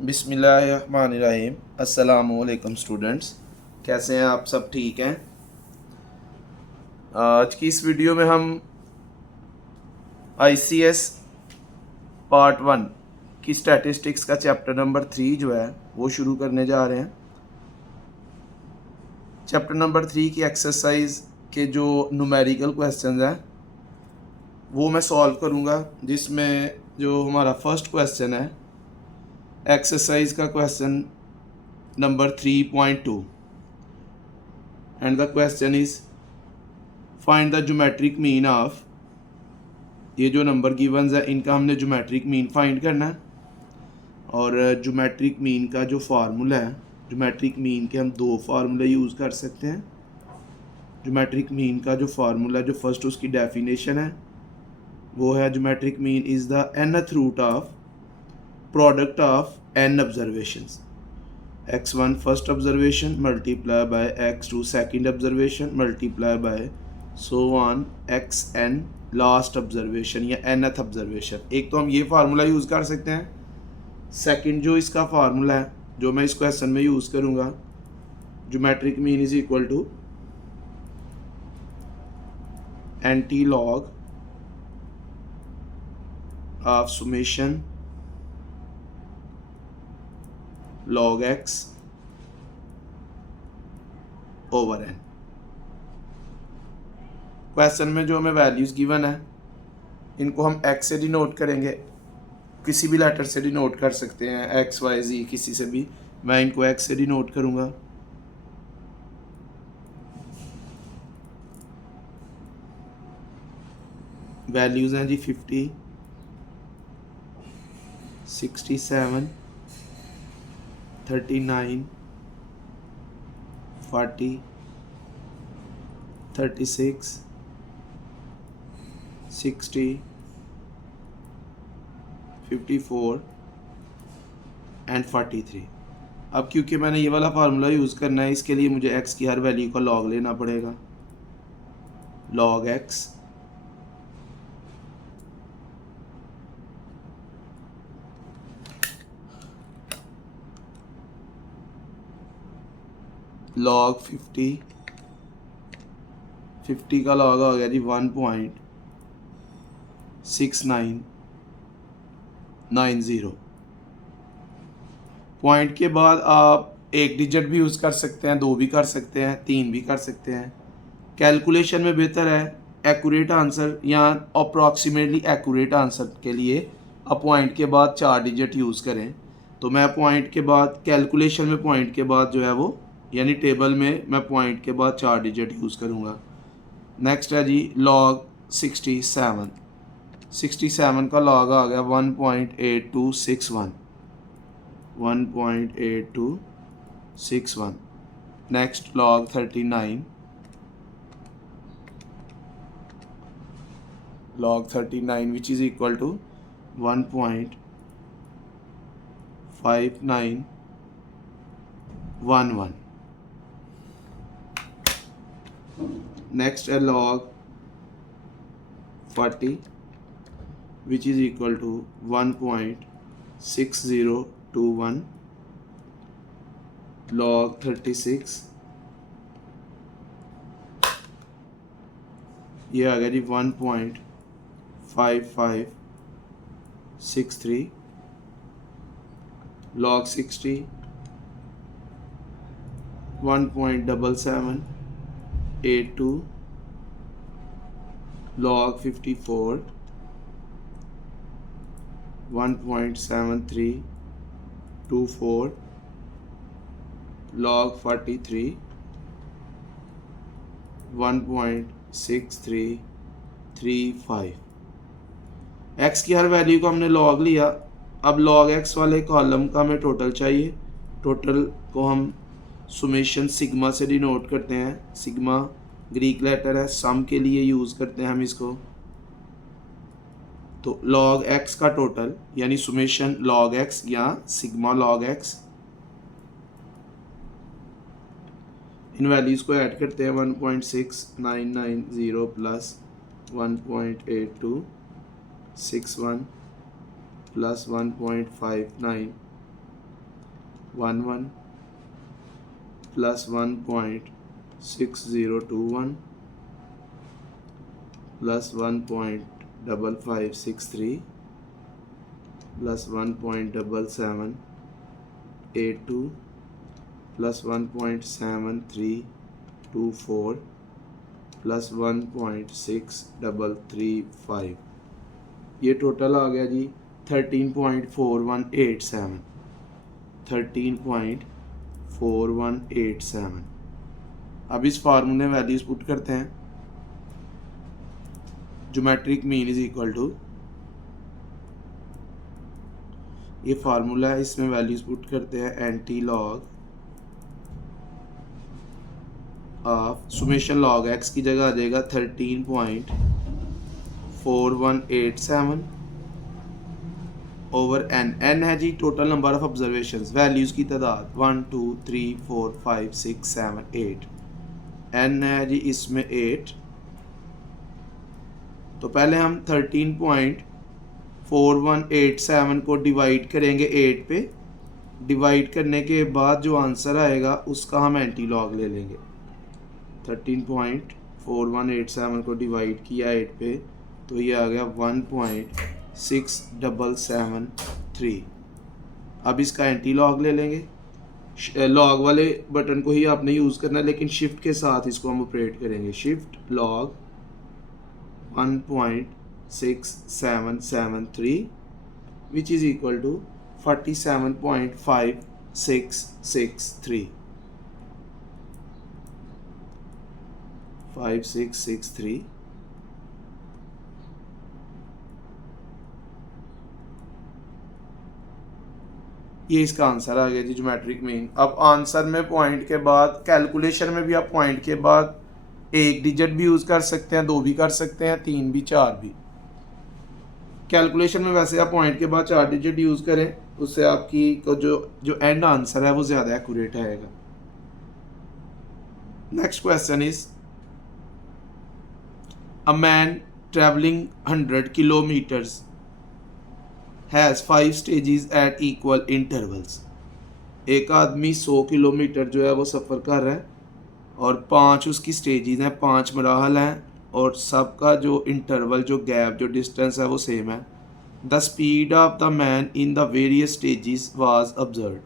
बिस्मिल्लाहिर्रहमानिर्रहीम। अस्सलामुअलैकुम स्टूडेंट्स, कैसे हैं आप सब? ठीक हैं। आज की इस वीडियो में हम ICS पार्ट 1 की स्टैटिस्टिक्स का चैप्टर नंबर 3 जो है वो शुरू करने जा रहे हैं। चैप्टर नंबर 3 की एक्सरसाइज के जो न्यूमेरिकल क्वेश्चंस हैं वो मैं सॉल्व करूंगा, जिसमें जो हमारा फर्स्ट क्वेश्चन है एक्सरसाइज का question number 3.2 and the question is find the geometric mean of, ये जो नंबर गिवंस है इनका हमने ज्योमेट्रिक मीन फाइंड करना है। और ज्योमेट्रिक मीन का जो फार्मूला है, ज्योमेट्रिक मीन के हम दो फार्मूले यूज़ कर सकते हैं। ज्योमेट्रिक मीन का जो फार्मूला, जो फर्स्ट उसकी डेफिनेशन है वो है geometric mean is the nth root of product of n observations. x1 first observation multiply by x2 second observation multiply by so on xn last observation या nth observation. एक तो हम ये फार्मूला यूज़ कर सकते हैं। सेकंड जो इसका फार्मूला है जो मैं इस क्वेश्चन में यूज़ करूँगा, geometric mean is equal to anti log of summation log x over n। Question में जो हमें वैल्यूज़ गिवन है इनको हम x से डिनोट करेंगे, किसी भी लेटर से डिनोट कर सकते हैं, x y z किसी से भी। मैं इनको x से डिनोट करूँगा। वैल्यूज़ हैं जी 50, 67, 39, 40, 36, 60, 54 एंड 43। अब क्योंकि मैंने ये वाला फार्मूला यूज़ करना है, इसके लिए मुझे x की हर वैल्यू का लॉग लेना पड़ेगा। log x log 50 का लॉग हो गया जी 1.6990। पॉइंट के बाद आप एक डिजिट भी यूज़ कर सकते हैं, दो भी कर सकते हैं, तीन भी कर सकते हैं। कैलकुलेशन में बेहतर है एक्यूरेट आंसर या अप्रॉक्सीमेटली एक्यूरेट आंसर के लिए आप पॉइंट के बाद 4 डिजिट यूज़ करें। तो मैं पॉइंट के बाद कैलकुलेशन में पॉइंट के बाद जो है वो, यानी टेबल में मैं पॉइंट के बाद 4 डिजिट यूज़ करूँगा। नेक्स्ट है जी log 67। 67 का लॉग आ गया 1.8261। 1.8261। Next log 39। log 39 which is equal to 1.5911। Next है log 40 which is equal to 1.6021। log 36 ये आ गया जी 1.5563। log 60 1.7782। log 54 1.7324। log 43 1.6335। x की हर वैल्यू को हमने लॉग लिया। अब log x वाले कॉलम का हमें टोटल चाहिए। टोटल को हम सुमेशन सिग्मा से डिनोट करते हैं। सिग्मा ग्रीक लेटर है, सम के लिए यूज़ करते हैं हम इसको। तो log x का टोटल यानी सुमेशन log x या सिग्मा log x, इन वैल्यूज़ को ऐड करते हैं। 1.6990 plus 1.8261 plus 1.59 11 plus 1.6021 plus 1.5563 plus 1.7782 plus 1.7324 plus 1.6335, ये टोटल आ गया जी 13.4187। 13.4187। अब इस फार्मूले में वैल्यूज पुट करते हैं। Geometric mean is equal to, ये फार्मूला है, इसमें वैल्यूज पुट करते हैं। Anti log of summation log x की जगह आ जाएगा 13.4187 ओवर एन। एन है जी total number of observations, values की तादाद 1 2 3 4 5 6 7 8। एन है जी इसमें 8। तो पहले हम 13.4187 को डिवाइड करेंगे 8 पे। डिवाइड करने के बाद जो आंसर आएगा उसका हम एंटी लॉग ले लेंगे। 13.4187 को डिवाइड किया 8 पे तो ये आ गया 1.6773। अब इसका एंटी लॉग ले लेंगे। लॉग वाले बटन को ही आपने यूज़ करना है, लेकिन शिफ्ट के साथ इसको हम ऑपरेट करेंगे। Shift log 1.6773 which is equal to 47.5663। 5663। ये इसका आंसर आ गया जी, ज्योमेट्रिक मीन। अब आंसर में पॉइंट के बाद, कैलकुलेशन में भी आप पॉइंट के बाद एक डिजिट भी यूज़ कर सकते हैं, 2 भी कर सकते हैं, 3 भी, 4 भी। कैलकुलेशन में वैसे आप पॉइंट के बाद 4 डिजिट यूज़ करें, उससे आपकी को जो एंड आंसर है वो ज़्यादा एक्यूरेट आएगा। Next question is, a man travelling 100 kilometres has 5 stages at equal intervals. एक आदमी 100 किलोमीटर जो है वो सफ़र कर रहा है और 5 उसकी स्टेजेस हैं, 5 मराहल हैं, और सबका जो इंटरवल, जो गैप, जो डिस्टेंस है वो सेम है। The speed of the man in the various stages was observed.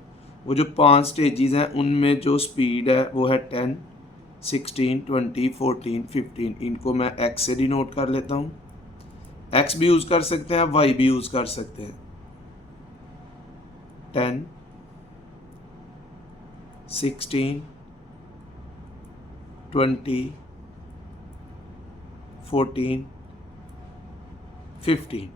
वो जो 5 स्टेजेस हैं उनमें जो स्पीड है वो है 10, 16, 20, 14, 15। इनको मैं एक्स से डिनोट कर लेता हूँ। एक्स भी यूज़ कर सकते हैं, वाई भी यूज़ कर सकते हैं। 10, 16, 20, 14, 15।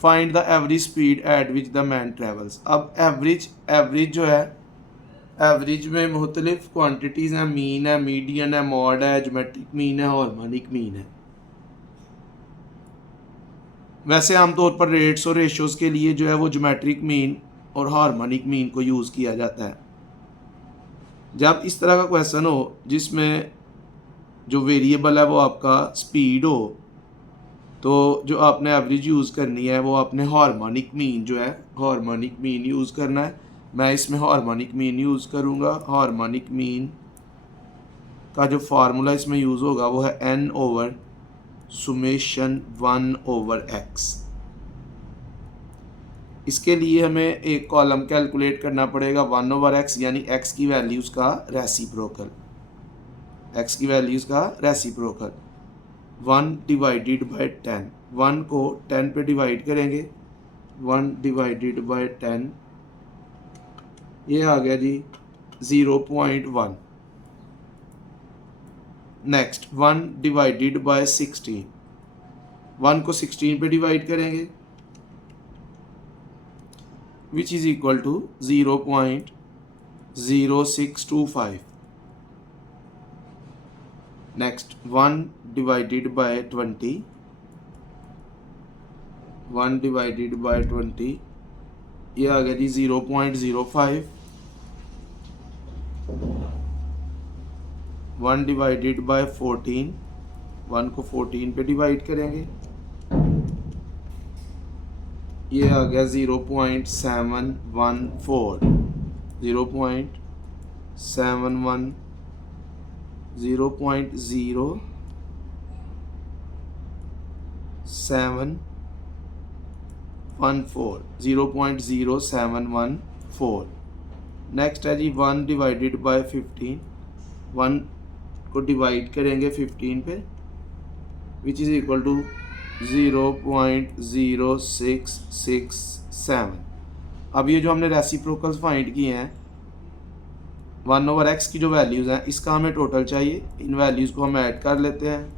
Find the average speed at which the man travels. अब एवरेज जो है, एवरेज में मुख्तलिफ क्वांटिटीज़ हैं। मीन है, मीडियन है, मॉड है, ज्योमेट्रिक मीन है, हार्मोनिक मीन है। वैसे आमतौर पर रेट्स और रेशोज़ के लिए जो है वो ज्योमेट्रिक मीन और हार्मोनिक मीन को यूज़ किया जाता है। जब इस तरह का क्वेश्चन हो जिसमें जो वेरिएबल है वो आपका स्पीड हो, तो जो आपने एवरेज यूज़ करनी है वो आपने हार्मोनिक मीन जो है, हार्मोनिक मीन यूज़ करना है। मैं इसमें हार्मोनिक मीन यूज़ करूँगा। हार्मोनिक मीन का जो फार्मूला इसमें यूज़ होगा वो है n over summation 1 over x। इसके लिए हमें एक कॉलम कैलकुलेट करना पड़ेगा 1 ओवर x, यानी x की वैल्यूज़ का रेसिप्रोकल। x की वैल्यूज़ का रेसिप्रोकल 1 डिवाइडेड बाय 10। 1 को 10 पे डिवाइड करेंगे, 1 डिवाइडेड बाय 10, ये आ गया जी 0.1। Next 1 divided bye 16। 1 को 16 पे डिवाइड करेंगे which is equal to 0.0625। Next 1 divided by 20। 1 divided by 20, ये आ गया जी 0.05। 1 डिवाइडेड बाय 14। 1 को 14 पे डिवाइड करेंगे, ये आ गया 0.714। 0.71 0.0714 नेक्स्ट है जी 1 डिवाइडेड बाय 15, 1 को डिवाइड करेंगे 15 पे विच इज़ इक्वल टू 0.0667। अब ये जो हमने रेसिप्रोकल्स फाइंड किए हैं 1/x की जो वैल्यूज़ हैं इसका हमें टोटल चाहिए। इन वैल्यूज़ को हम ऐड कर लेते हैं।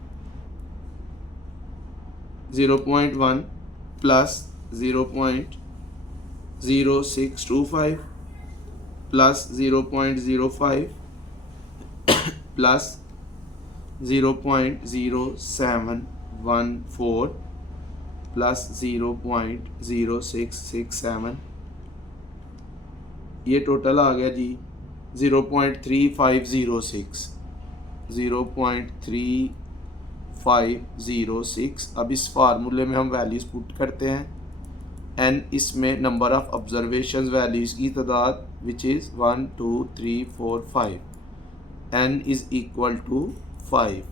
0.1 प्लस 0.0625 प्लस 0.05 प्लस 0.0714 प्लस 0.0667, ये टोटल आ गया जी 0.3506। अब इस फार्मूले में हम वैल्यूज़ पुट करते हैं। n इसमें नंबर ऑफ ऑब्जर्वेशन वैल्यूज़ की तादाद which is 1 2 3 4 5, n is equal to 5,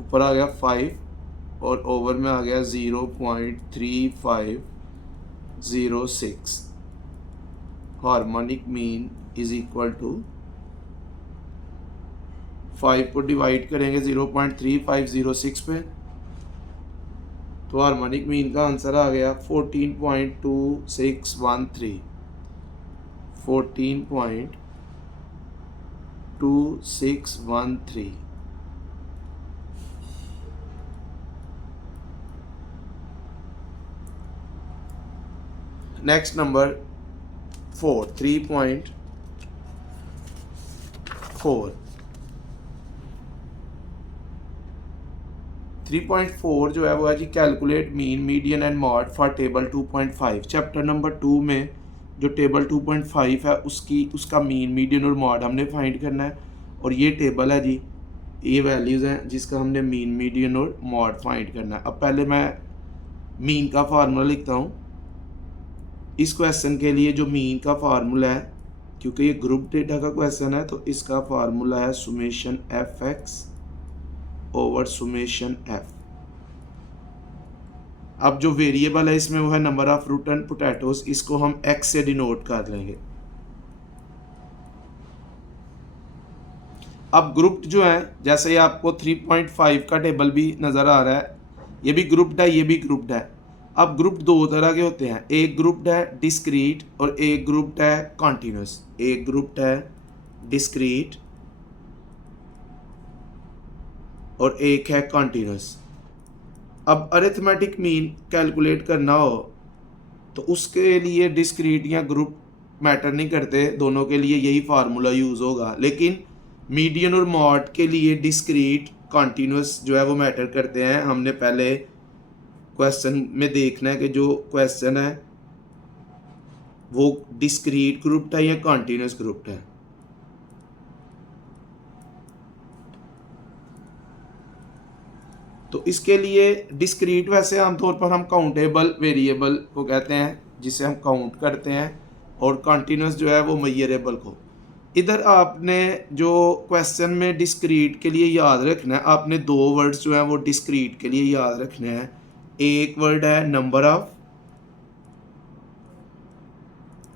ऊपर आ गया 5 और ओवर में आ गया 0.3506। Harmonic mean is equal to 5 को डिवाइड करेंगे 0.3506 पे तो हार्मोनिक मीन का आंसर आ गया 14.2613। 14.2613। नेक्स्ट नंबर 4 3.4 3.4 जो है वो है जी calculate mean median and mode for table 2.5। Chapter number 2 में जो टेबल 2.5 है उसका मीन मीडियन और मॉड हमने फाइंड करना है। और ये टेबल है जी, ये वैल्यूज़ हैं जिसका हमने मीन मीडियन और मॉड फाइंड करना है। अब पहले मैं मीन का फार्मूला लिखता हूँ। इस क्वेश्चन के लिए जो मीन का फार्मूला है, क्योंकि ये ग्रुप डेटा का क्वेश्चन है, तो इसका फार्मूला है summation F X over summation F. अब जो वेरिएबल है इसमें वो है नंबर ऑफ रूटन पोटैटोज, इसको हम एक्स से डिनोट कर लेंगे। अब ग्रुप्ड जो है, जैसे आपको 3.5 का टेबल भी नज़र आ रहा है, ये भी ग्रुप्ड है, ये भी ग्रुप्ड है। अब ग्रुप दो तरह के होते हैं, एक ग्रुप्ड है डिस्क्रीट और एक ग्रुप्ड है कॉन्टिन्यूस। एक ग्रुप्ड है डिस्क्रीट और एक है कॉन्टिन्यूस। अब अरिथमेटिक मीन कैलकुलेट करना हो तो उसके लिए डिस्क्रीट या ग्रुप मैटर नहीं करते, दोनों के लिए यही फार्मूला यूज़ होगा। लेकिन मीडियन और मॉड के लिए डिस्क्रीट कॉन्टिन्यूस जो है वो मैटर करते हैं। हमने पहले क्वेश्चन में देखना है कि जो क्वेश्चन है वो डिस्क्रीट ग्रुप्ड है या कॉन्टिन्यूस ग्रुप्ड है। तो इसके लिए डिस्क्रीट वैसे आमतौर पर हम काउंटेबल वेरिएबल को कहते हैं जिसे हम काउंट करते हैं, और कॉन्टिन्यूस जो है वो मेजरेबल को। इधर आपने जो क्वेश्चन में डिस्क्रीट के लिए याद रखना है, आपने दो वर्ड्स जो हैं वो डिस्क्रीट के लिए याद रखने हैं। एक वर्ड है नंबर ऑफ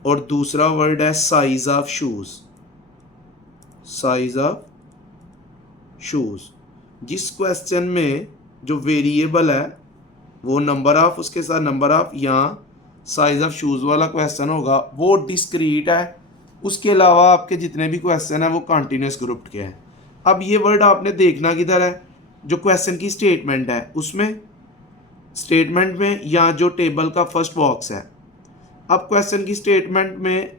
और दूसरा वर्ड है size of shoes. Size of shoes. जिस क्वेश्चन में जो वेरिएबल है वो नंबर ऑफ, उसके साथ नंबर ऑफ या साइज ऑफ शूज वाला क्वेश्चन होगा, वो डिस्क्रीट है। उसके अलावा आपके जितने भी क्वेश्चन हैं वो कॉन्टिन्यूस ग्रुप्ड के हैं। अब ये वर्ड आपने देखना किधर है, जो क्वेश्चन की स्टेटमेंट है उसमें, स्टेटमेंट में, या जो टेबल का फर्स्ट बॉक्स है। अब क्वेश्चन की स्टेटमेंट में,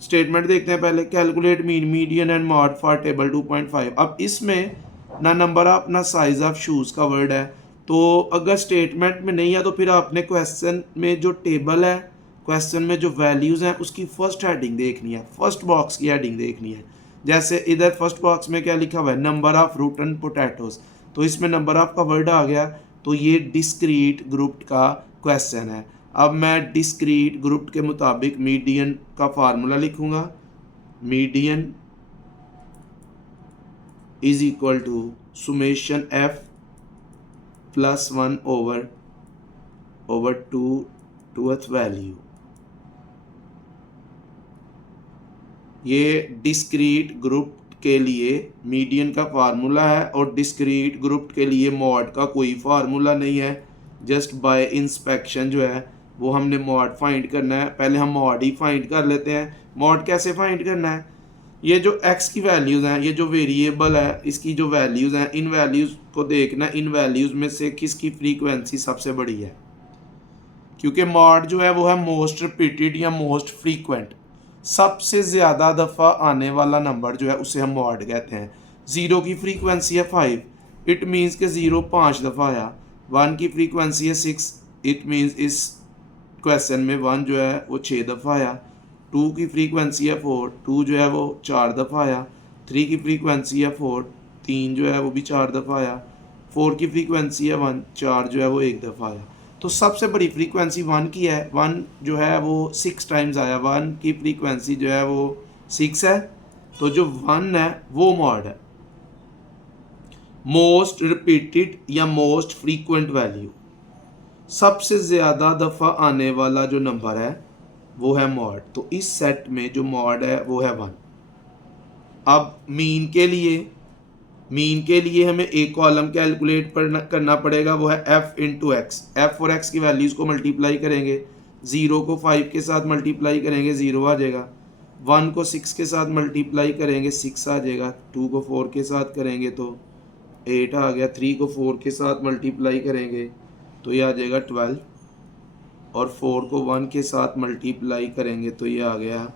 स्टेटमेंट देखते हैं पहले, calculate mean median and mode for table 2.5। अब इसमें ना नंबर ऑफ ना साइज ऑफ शूज़ का वर्ड है, तो अगर स्टेटमेंट में नहीं है तो फिर आपने क्वेश्चन में जो टेबल है, क्वेश्चन में जो वैल्यूज़ हैं उसकी फर्स्ट हेडिंग देखनी है, फर्स्ट बॉक्स की हेडिंग देखनी है। जैसे इधर फर्स्ट बॉक्स में क्या लिखा हुआ है, नंबर ऑफ रूटन पोटैटोज, तो इसमें नंबर ऑफ का वर्ड आ गया, तो ये डिस्क्रीट ग्रुप्ड का क्वेश्चन है। अब मैं डिस्क्रीट ग्रुप के मुताबिक मीडियन का फार्मूला लिखूंगा। Median is equal to summation F plus 1 over 2th value. ये डिस्क्रीट ग्रुप के लिए मीडियन का फार्मूला है और डिस्क्रीट ग्रुप के लिए मॉड का कोई फार्मूला नहीं है। जस्ट बाय इंस्पेक्शन जो है वो हमने मॉड फाइंड करना है। पहले हम मॉड ही फाइंड कर लेते हैं। मॉड कैसे फाइंड करना है? ये जो x की वैल्यूज़ हैं, ये जो वेरिएबल है इसकी जो वैल्यूज़ हैं, इन वैल्यूज़ को देखना, इन वैल्यूज़ में से किसकी फ्रीक्वेंसी सबसे बड़ी है। क्योंकि मॉड जो है वो है मोस्ट रिपीटेड या मोस्ट फ्रीक्वेंट, सबसे ज़्यादा दफ़ा आने वाला नंबर जो है उसे हम मॉड कहते हैं। 0 की फ्रीक्वेंसी है 5, इट मीन्स कि 0 5 दफ़ा आया। 1 की फ्रीक्वेंसी है 6, इट मीन्स इस क्वेश्चन में 1 जो है वो 6 दफ़ा आया। 2 की फ्रीक्वेंसी है 4, 2 जो है वो 4 दफ़ा आया। 3 की फ्रीक्वेंसी है 4, 3 जो है वो भी 4 दफ़ा आया। 4 की फ्रीक्वेंसी है 1, 4 जो है वो 1 दफ़ा आया। तो सबसे बड़ी फ्रीक्वेंसी 1 की है। 1 जो है वो 6 टाइम्स आया। 1 की फ्रीक्वेंसी जो है वो 6 है, तो जो 1 है वो मॉड है। मोस्ट रिपीटेड या मोस्ट फ्रीक्वेंट वैल्यू, सबसे ज़्यादा दफ़ा आने वाला जो नंबर है वो है मॉड। तो इस सेट में जो मॉड है वो है 1। अब मीन के लिए हमें एक कॉलम कैलकुलेट करना पड़ेगा, वो है f इंटू एक्स। एफ और एक्स की वैल्यूज़ को मल्टीप्लाई करेंगे। 0 को 5 के साथ मल्टीप्लाई करेंगे 0 आ जाएगा। 1 को 6 के साथ मल्टीप्लाई करेंगे 6 आ जाएगा। 2 को 4 के साथ करेंगे तो 8 आ गया। 3 को 4 के साथ मल्टीप्लाई करेंगे तो ये आ जाएगा 12, और 4 को 1 के साथ मल्टीप्लाई करेंगे तो ये आ गया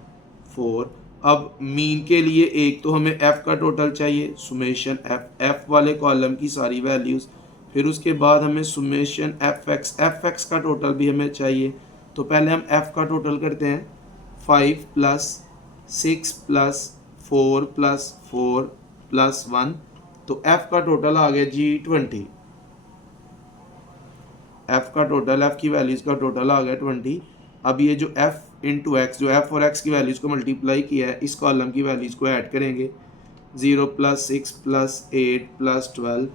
4। अब मीन के लिए एक तो हमें f का टोटल चाहिए, सुमेशन f वाले कॉलम की सारी वैल्यूज़। फिर उसके बाद हमें सुमेशन एफ एक्स का टोटल भी हमें चाहिए। तो पहले हम f का टोटल करते हैं। 5 प्लस 6 प्लस 4 प्लस 4 प्लस 1, तो f का टोटल आ गया जी 20। f का टोटल, f की वैल्यूज़ का टोटल आ गया 20। अब ये जो f इंटू एक्स, जो f और x की वैल्यूज़ को मल्टीप्लाई किया है, इस कॉलम की वैल्यूज़ को ऐड करेंगे। 0 plus 6 plus 8 plus 12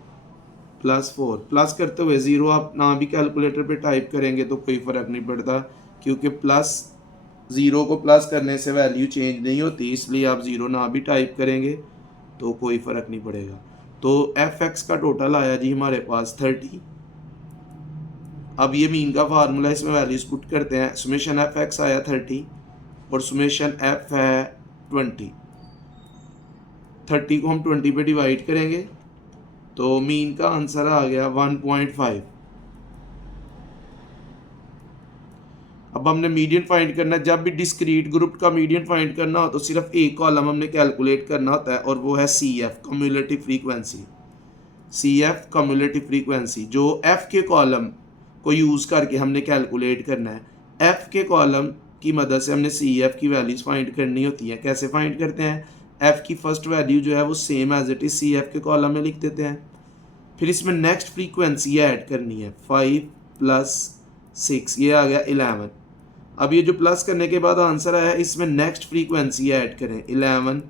plus 4, plus करते हुए 0 आप ना भी कैलकुलेटर पे टाइप करेंगे तो कोई फ़र्क नहीं पड़ता, क्योंकि प्लस 0 को प्लस करने से वैल्यू चेंज नहीं होती, इसलिए आप 0 ना भी टाइप करेंगे तो कोई फ़र्क नहीं पड़ेगा। तो एफ एक्स का टोटल आया जी हमारे पास 30। अब ये मीन का फार्मूला, इसमें वैल्यूज पुट करते हैं। सुमेशन एफ एक्स आया 30 और सुमेशन एफ है 20। 30 को हम 20 पे डिवाइड करेंगे तो मीन का आंसर आ गया 1.5। अब हमने मीडियन फाइंड करना है। जब भी डिस्क्रीट ग्रुप का मीडियन फाइंड करना हो तो सिर्फ एक कॉलम हमने कैलकुलेट करना होता है, और वो है C F, cumulative frequency. C F cumulative frequency, जो एफ के कॉलम को यूज़ करके हमने कैलकुलेट करना है। एफ़ के कॉलम की मदद से हमने सी एफ़ की वैल्यूज़ फाइंड करनी होती है। कैसे फाइंड करते हैं? एफ़ की फर्स्ट वैल्यू जो है वो same as it is C F के कॉलम में लिख देते हैं। फिर इसमें नेक्स्ट फ्रीक्वेंसी ऐड करनी है। 5 प्लस 6, ये आ गया 11। अब ये जो प्लस करने के बाद आंसर आया, इसमें नेक्स्ट फ्रीक्वेंसी ऐड करें। 11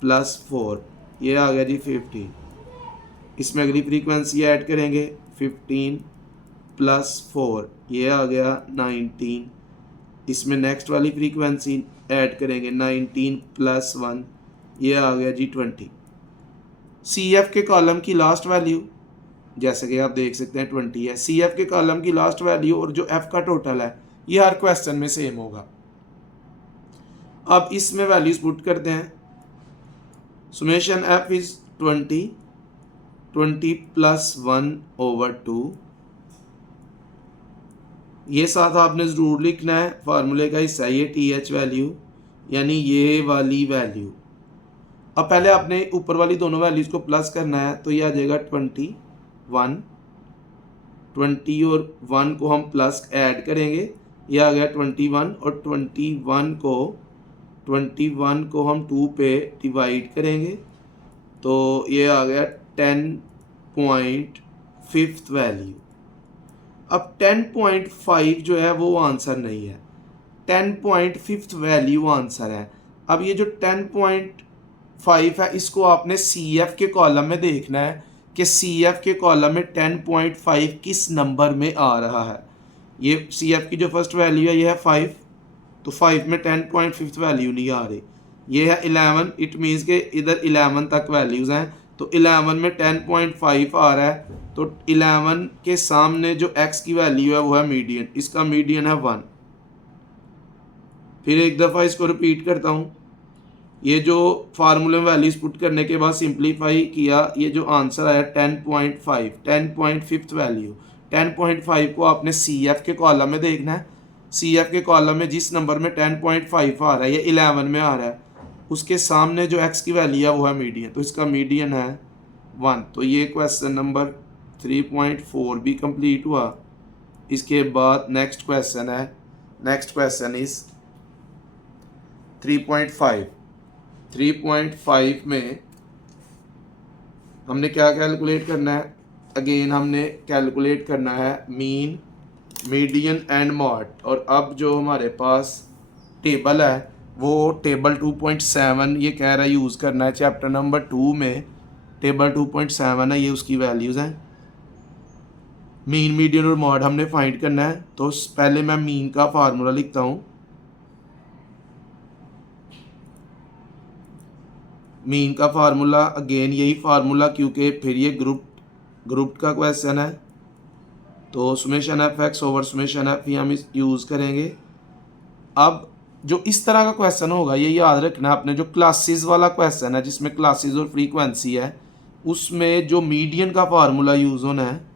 प्लस 4, ये आ गया जी 15। इसमें अगली फ्रीक्वेंसी ऐड करेंगे 15 प्लस 4, ये आ गया 19। इसमें नेक्स्ट वाली फ्रीक्वेंसी ऐड करेंगे 19 प्लस 1, ये आ गया जी 20। सी एफ के कॉलम की लास्ट वैल्यू जैसे कि आप देख सकते हैं 20 है। सी एफ के कॉलम की लास्ट वैल्यू और जो एफ का टोटल है ये हर क्वेश्चन में सेम होगा। अब इसमें वैल्यूज पुट करते हैं। Summation F is 20 plus 1 over 2, ये साथ आपने ज़रूर लिखना है, फार्मूले का हिस्सा ये टी एच वैल्यू, यानी ये वाली वैल्यू। अब पहले आपने ऊपर वाली दोनों वैल्यूज़ को प्लस करना है, तो ये आ जाएगा 21। 20 और 1 को हम प्लस ऐड करेंगे, ये आ गया 21, और 21 को हम 2 पे डिवाइड करेंगे तो ये आ गया 10.5 वैल्यू। अब 10.5 जो है वो आंसर नहीं है, 10.5 वैल्यू आंसर है। अब ये जो 10.5 है इसको आपने CF के कॉलम में देखना है कि CF के कॉलम में 10.5 किस नंबर में आ रहा है। ये CF की जो फर्स्ट वैल्यू है ये है 5, तो 5 में 10.5 वैल्यू नहीं आ रही। ये है 11, इट मीन्स के इधर 11 तक वैल्यूज़ हैं, तो 11 में 10.5 आ रहा है, तो 11 के सामने जो x की वैल्यू है वो है मीडियन, इसका मीडियन है 1। फिर एक दफ़ा इसको रिपीट करता हूँ। ये जो फार्मूले में वैल्यूज पुट करने के बाद सिंप्लीफाई किया, ये जो आंसर आया 10.5, 10.5 वैल्यू। 10.5 को आपने CF के कॉलम में देखना है। CF के कॉलम में जिस नंबर में 10.5 आ रहा है, ये 11 में आ रहा है, उसके सामने जो x की वैल्यू है वो है मीडियन, तो इसका मीडियन है 1। तो ये क्वेश्चन नंबर 3.4 भी कंप्लीट हुआ। इसके बाद नेक्स्ट क्वेश्चन है, नेक्स्ट क्वेश्चन इज 3.5। 3.5 में हमने क्या कैलकुलेट करना है? अगेन हमने कैलकुलेट करना है मीन, मीडियन एंड मॉड। और अब जो हमारे पास टेबल है वो टेबल 2.7 ये कह रहा है यूज़ करना है। चैप्टर नंबर 2 में टेबल 2.7 है, ये उसकी वैल्यूज़ हैं। मीन, मीडियन और मॉड हमने फाइंड करना है। तो पहले मैं मीन का फार्मूला लिखता हूँ। मीन का फार्मूला अगेन यही फार्मूला, क्योंकि फिर ये ग्रुप का क्वेश्चन है, तो summation F X over summation F हम यूज़ करेंगे। अब जो इस तरह का क्वेश्चन होगा ये याद रखना आपने, जो क्लासेस वाला क्वेश्चन है जिसमें क्लासेस और फ्रीक्वेंसी है, उसमें जो मीडियन का फार्मूला यूज़ होना है,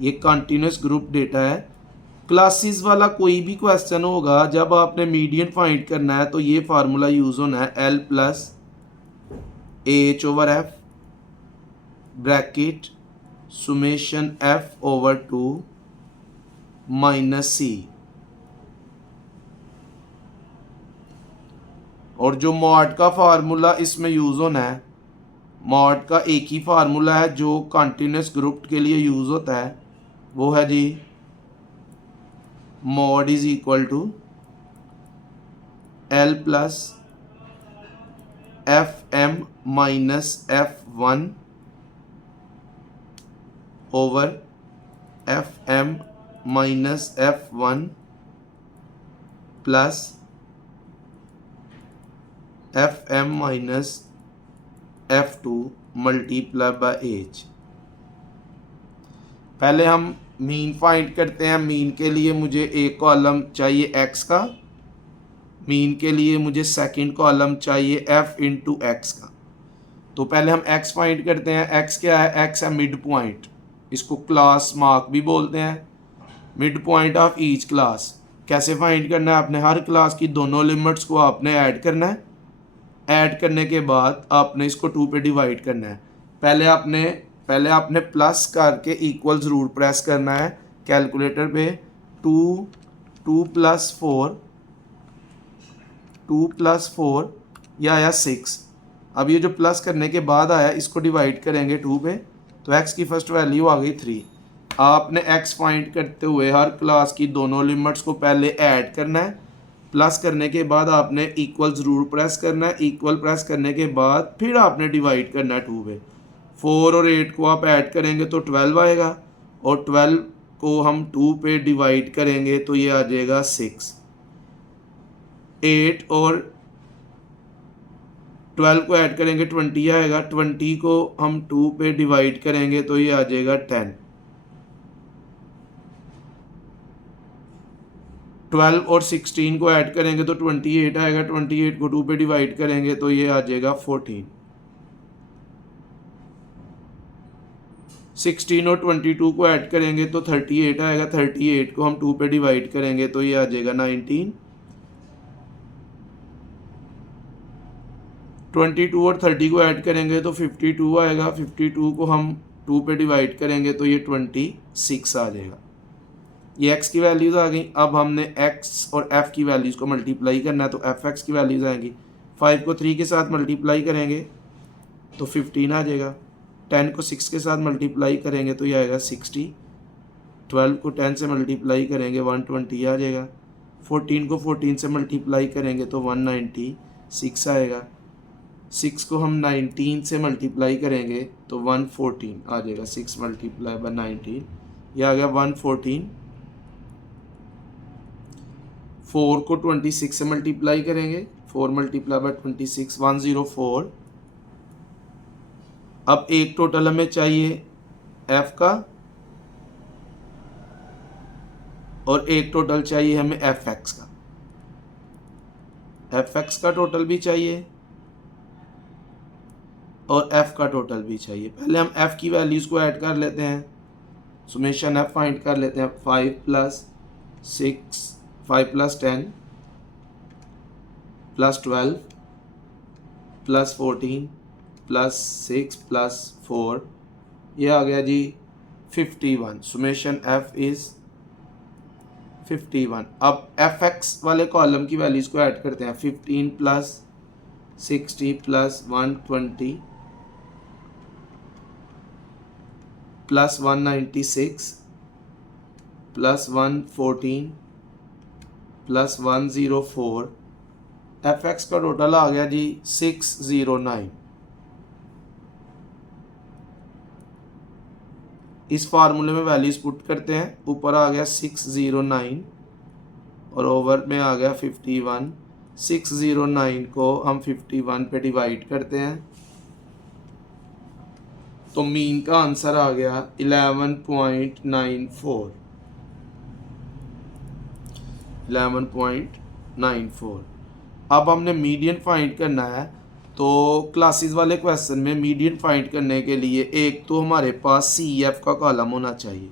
ये कंटिन्यूस ग्रुप डेटा है। क्लासेस वाला कोई भी क्वेश्चन होगा जब आपने मीडियन फाइंड करना है तो ये फार्मूला यूज़ होना है L plus AH over F bracket summation F over 2 minus C। और जो मॉड का फार्मूला इसमें यूज़ होना है, मॉड का एक ही फार्मूला है जो कंटिन्यूस ग्रुप के लिए यूज़ होता है, वो है जी mode is equal to L plus FM minus F1 over FM minus F1 plus FM minus F2 multiply by H। पहले हम मीन फाइंड करते हैं। मीन के लिए मुझे एक कॉलम चाहिए x का, मीन के लिए मुझे सेकंड कॉलम चाहिए f इंटू एक्स का। तो पहले हम x फाइंड करते हैं। x क्या है? x है मिड पॉइंट, इसको क्लास मार्क भी बोलते हैं, mid point of each class. कैसे फाइंड करना है? आपने हर क्लास की दोनों लिमिट्स को आपने ऐड करना है। ऐड करने के बाद आपने इसको 2 पे डिवाइड करना है। पहले आपने प्लस करके इक्वल ज़रूर प्रेस करना है कैलकुलेटर पे। 2 प्लस 4 या आया 6। अब ये जो प्लस करने के बाद आया इसको डिवाइड करेंगे 2 पे, तो x की फर्स्ट वैल्यू आ गई 3। आपने x फाइंड करते हुए हर क्लास की दोनों लिमिट्स को पहले ऐड करना है। प्लस करने के बाद आपने इक्वल ज़रूर प्रेस करना है। इक्वल प्रेस करने के बाद फिर आपने डिवाइड करना है 2 पे। 4 और 8 को आप ऐड करेंगे तो 12 आएगा, और 12 को हम 2 पे डिवाइड करेंगे तो ये आ जाएगा 6। 8 और 12 को ऐड करेंगे 20 आएगा। 20 को हम 2 पे डिवाइड करेंगे तो ये आ जाएगा 10। 12 और 16 को ऐड करेंगे तो 28 आएगा। 28 को 2 पे डिवाइड करेंगे तो ये आ जाएगा 14। 16 और 22 को ऐड करेंगे तो 38 आएगा। 38 को हम 2 पे डिवाइड करेंगे तो ये आ जाएगा 19। 22 और 30 को ऐड करेंगे तो 52 आएगा। 52 को हम 2 पे डिवाइड करेंगे तो ये 26 आ जाएगा। ये x की वैल्यूज़ आ गई। अब हमने x और f की वैल्यूज़ को मल्टीप्लाई करना है, तो fx की वैल्यूज़ आएंगी। 5 को 3 के साथ मल्टीप्लाई करेंगे तो 15 आ जाएगा। 10 को 6 के साथ मल्टीप्लाई करेंगे तो ये आएगा 60। 12 को 10 से मल्टीप्लाई करेंगे 120 आ जाएगा। 14 को 14 से मल्टीप्लाई करेंगे तो 196 आएगा। 6 को हम 19 से मल्टीप्लाई करेंगे तो 114 आ जाएगा। 6 मल्टीप्लाई बाय 19 ये आ गया 114। 4 को 26 से मल्टीप्लाई करेंगे, 4 मल्टीप्लाई बाय 26 104। अब एक टोटल हमें चाहिए f का और एक टोटल चाहिए हमें fx का। fx का टोटल भी चाहिए और f का टोटल भी चाहिए। पहले हम f की वैल्यूज़ को ऐड कर लेते हैं। सुमेशन f फाइंड कर लेते हैं। 5 + 6 5 + 10 + 12 + 14 + 6 + 4 ये आ गया जी 51। Summation f is 51। अब fx वाले कॉलम की वैल्यूज़ को ऐड करते हैं। 15 + 60 + 120 + 196 + 114 + 104 fx का टोटल आ गया जी 609। इस फार्मूले में वैल्यूज़ पुट करते हैं। ऊपर आ गया 609 और ओवर में आ गया 51। 609 को हम 51 पे डिवाइड करते हैं तो मीन का आंसर आ गया 11.94। 11.94। अब हमने मीडियन फाइंड करना है। तो क्लासेस वाले क्वेश्चन में मीडियन फाइंड करने के लिए एक तो हमारे पास सी एफ का कॉलम होना चाहिए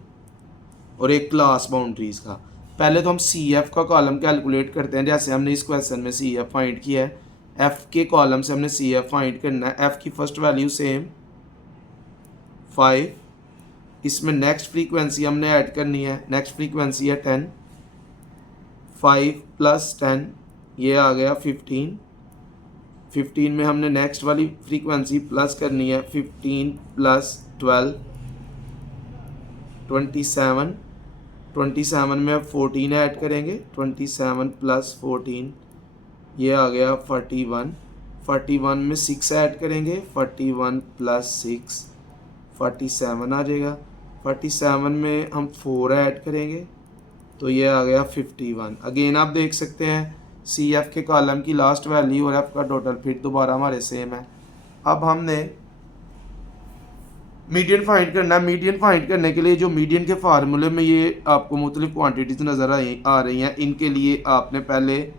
और एक क्लास बाउंड्रीज का। पहले तो हम सी एफ का कॉलम कैलकुलेट करते हैं। जैसे हमने इस क्वेश्चन में सी एफ फाइंड किया है, एफ के कॉलम से हमने सी एफ फाइंड करना है। एफ की फर्स्ट वैल्यू सेम 5, इसमें नेक्स्ट फ्रीक्वेंसी हमने ऐड करनी है। नेक्स्ट फ्रीक्वेंसी है 10, 5 + 10 ये आ गया 15। 15 में हमने नेक्स्ट वाली फ्रीक्वेंसी प्लस करनी है। 15 + 12 27। 27 में अब 14 ऐड करेंगे। 27 + 14 ये आ गया 41। 41 में 6 ऐड करेंगे। 41 + 6 47 आ जाएगा। 47 में हम 4 ऐड करेंगे तो ये आ गया 51। अगेन आप देख सकते हैं सी एफ के कॉलम की लास्ट वैल्यू और एफ का टोटल फिर दोबारा हमारे सेम है। अब हमने मीडियन फाइंड करना है। मीडियन फाइंड करने के लिए जो मीडियन के फार्मूले में ये आपको मुख्तलिफ क्वांटिटीज़ नज़र आ रही हैं, इनके लिए आपने पहले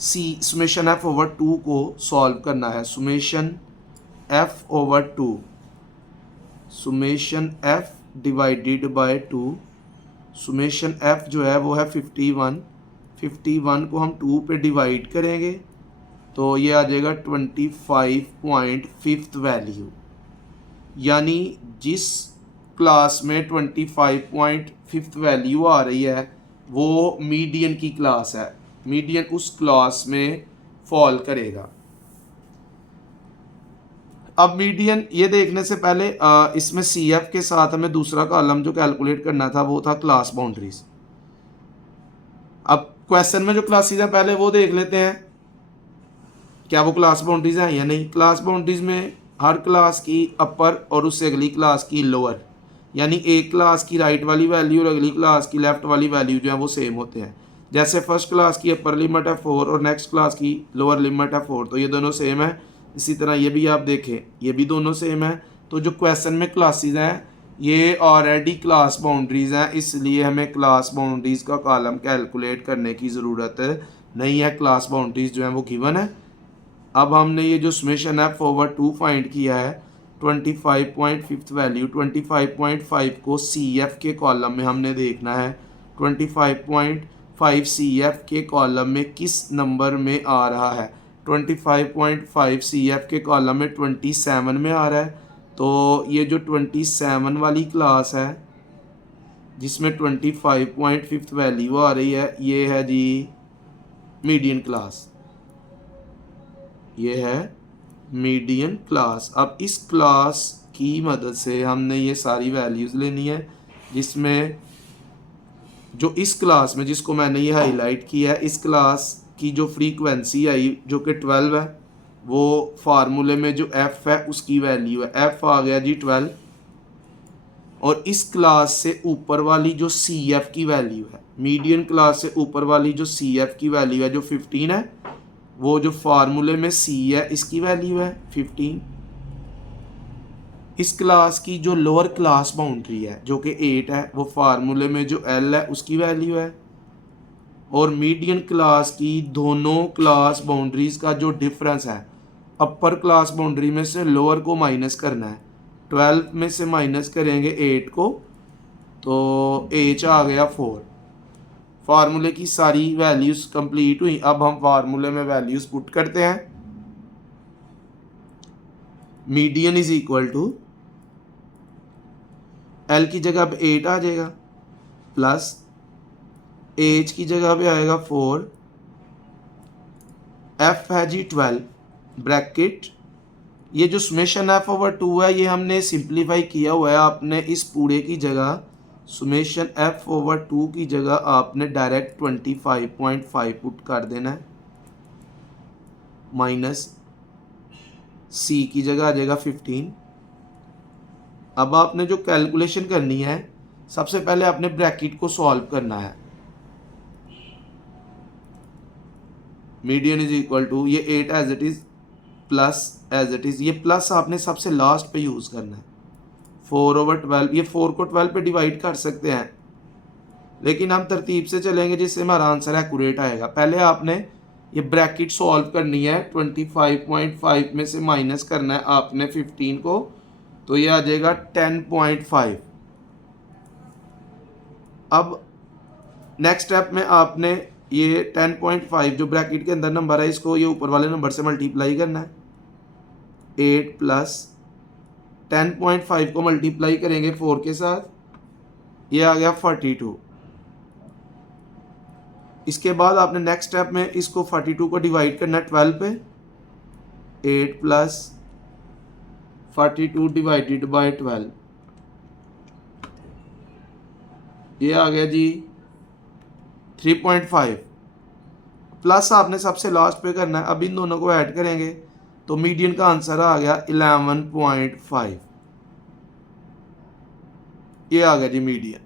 सुमेशन एफ ओवर 2 को सॉल्व करना है। Summation F over 2, summation F divided by 2। Summation F जो है वो है 51। 51 को हम 2 पे डिवाइड करेंगे तो ये आ जाएगा 25.5 वैल्यू। यानी जिस क्लास में 25.5 वैल्यू आ रही है वो मीडियन की क्लास है। मीडियन उस क्लास में फॉल करेगा। अब मीडियन ये देखने से पहले इसमें सी एफ के साथ हमें दूसरा कॉलम जो कैलकुलेट करना था वो था क्लास बाउंड्रीज। अब क्वेश्चन में जो क्लासेस हैं पहले वो देख लेते हैं, क्या वो क्लास बाउंड्रीज हैं या नहीं। क्लास बाउंड्रीज में हर क्लास की अपर और उससे अगली क्लास की लोअर, यानी एक क्लास की राइट वाली वैल्यू और अगली क्लास की लेफ्ट वाली वैल्यू जो है वो सेम होते हैं। जैसे फर्स्ट क्लास की अपर लिमिट है 4 और नेक्स्ट क्लास की लोअर लिमिट है 4, तो ये दोनों सेम है। इसी तरह ये भी आप देखें, ये भी दोनों सेम है। तो जो क्वेश्चन में क्लासेस हैं ये ऑलरेडी क्लास बाउंड्रीज़ हैं, इसलिए हमें क्लास बाउंड्रीज़ का कॉलम कैलकुलेट करने की ज़रूरत नहीं है। क्लास बाउंड्रीज़ जो हैं वो गिवन है। अब हमने ये जो सुमेशन एफ ओवर 2 फाइंड किया है 25.5 वैल्यू, 25.5 को सी एफ के कॉलम में हमने देखना है। 25.5 सी एफ के कॉलम में किस नंबर में आ रहा है। 25.5 सी एफ के कॉलम में 27 में आ रहा है। तो ये जो 27 वाली क्लास है जिसमें 25.5 वैल्यू आ रही है ये है जी मीडियन क्लास। ये है मीडियन क्लास। अब इस क्लास की मदद से हमने ये सारी वैल्यूज़ लेनी है जिसमें जो इस क्लास में, जिसको मैंने ये हाईलाइट किया है, इस क्लास की जो फ्रीक्वेंसी आई जो कि 12 है, वो फार्मूले में जो एफ़ है उसकी वैल्यू है, एफ़ आ गया जी 12। और इस क्लास से ऊपर वाली जो सी एफ की वैल्यू है, मीडियन क्लास से ऊपर वाली जो सी एफ की वैल्यू है जो 15 है, वो जो फार्मूले में सी है इसकी वैल्यू है 15। इस क्लास की जो लोअर क्लास बाउंड्री है जो कि 8 है, वो फार्मूले में जो एल है उसकी वैल्यू है। और मीडियन क्लास की दोनों क्लास बाउंड्रीज का जो डिफरेंस है, अपर क्लास बाउंड्री में से लोअर को माइनस करना है। 12 में से माइनस करेंगे 8 को, तो एच आ गया 4। फार्मूले की सारी वैल्यूज कंप्लीट हुई। अब हम फार्मूले में वैल्यूज पुट करते हैं। Median is equal to L की जगह पे 8 आ जाएगा, प्लस एच की जगह पे आएगा 4, एफ है जी 12 ब्रैकेट, ये जो सुमेशन एफ ओवर 2 है ये हमने सिंप्लीफाई किया हुआ है। आपने इस पूरे की जगह सुमेशन एफ ओवर 2 की जगह आपने डायरेक्ट 25.5 पुट कर देना है, माइनस सी की जगह आ जाएगा 15। अब आपने जो कैलकुलेशन करनी है, सबसे पहले आपने ब्रैकेट को सॉल्व करना है। मीडियन इज इक्वल टू ये 8 as it is plus as it is, ये प्लस आपने सबसे लास्ट पे यूज करना है। 4/12, ये 4 को 12 पे डिवाइड कर सकते हैं, लेकिन हम तरतीब से चलेंगे जिससे हमारा आंसर एक्यूरेट आएगा। पहले आपने ये ब्रैकेट सॉल्व करनी है, 25.5 में से माइनस करना है आपने 15 को, तो ये आ जाएगा 10.5। अब नेक्स्ट स्टेप में आपने ये 10.5 जो ब्रैकेट के अंदर नंबर है, इसको ये ऊपर वाले नंबर से मल्टीप्लाई करना है। 8 प्लस 10.5 को मल्टीप्लाई करेंगे 4 के साथ, ये आ गया 42। इसके बाद आपने नेक्स्ट स्टेप में इसको 42 को डिवाइड करना है 12 पे। 8 प्लस 42 डिवाइडेड बाय 12, ये आ गया जी 3.5, प्लस आपने सबसे लास्ट पे करना है। अब इन दोनों को ऐड करेंगे तो मीडियन का आंसर आ गया 11.5, ये आ गया जी मीडियन।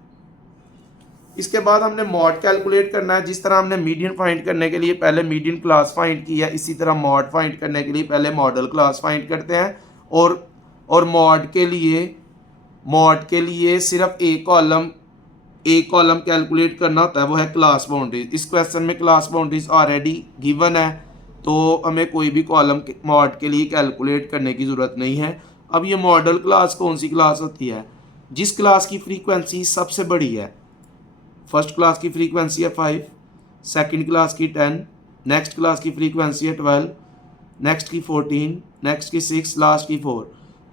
इसके बाद हमने मॉड कैलकुलेट करना है। जिस तरह हमने मीडियन फाइंड करने के लिए पहले मीडियन क्लास फाइंड किया, इसी तरह मॉड फाइंड करने के लिए पहले मॉडल क्लास फाइंड करते हैं। और मॉड के लिए सिर्फ एक कॉलम कैलकुलेट करना होता है, वो है क्लास बाउंड्रीज। इस क्वेश्चन में क्लास बाउंड्रीज ऑलरेडी गिवन है, तो हमें कोई भी कॉलम मॉड के लिए कैलकुलेट करने की ज़रूरत नहीं है। अब ये मॉडल क्लास कौन सी क्लास होती है? जिस क्लास की फ्रीक्वेंसी सबसे बड़ी है। फर्स्ट क्लास की फ्रीक्वेंसी है 5, सेकंड क्लास की 10, नेक्स्ट क्लास की फ्रीक्वेंसी है 12, नेक्स्ट की 14, नेक्स्ट की 6, लास्ट की 4।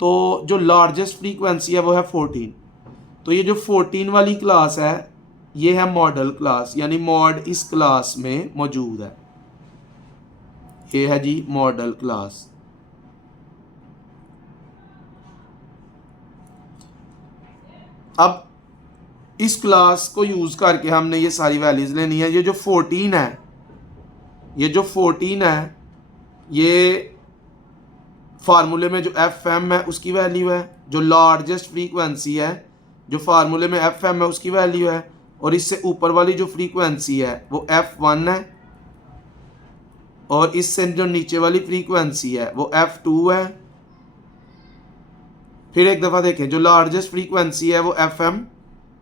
तो जो लार्जेस्ट फ्रीक्वेंसी है वो है 14। तो ये जो 14 वाली क्लास है ये है मॉडल क्लास, यानी मॉड इस क्लास में मौजूद है। ये है जी मॉडल क्लास। अब इस क्लास को यूज करके हमने ये सारी वैल्यूज लेनी है। ये जो 14 है, ये फार्मूले में जो एफ एम है उसकी वैल्यू है। जो लार्जेस्ट फ्रीक्वेंसी है, जो फार्मूले में एफ एम है उसकी वैल्यू है। और इससे ऊपर वाली जो फ्रीक्वेंसी है वो F1 है, और इससे जो नीचे वाली फ्रीक्वेंसी है वो F2 है। फिर एक दफ़ा देखें, जो लार्जेस्ट फ्रीक्वेंसी है वो FM,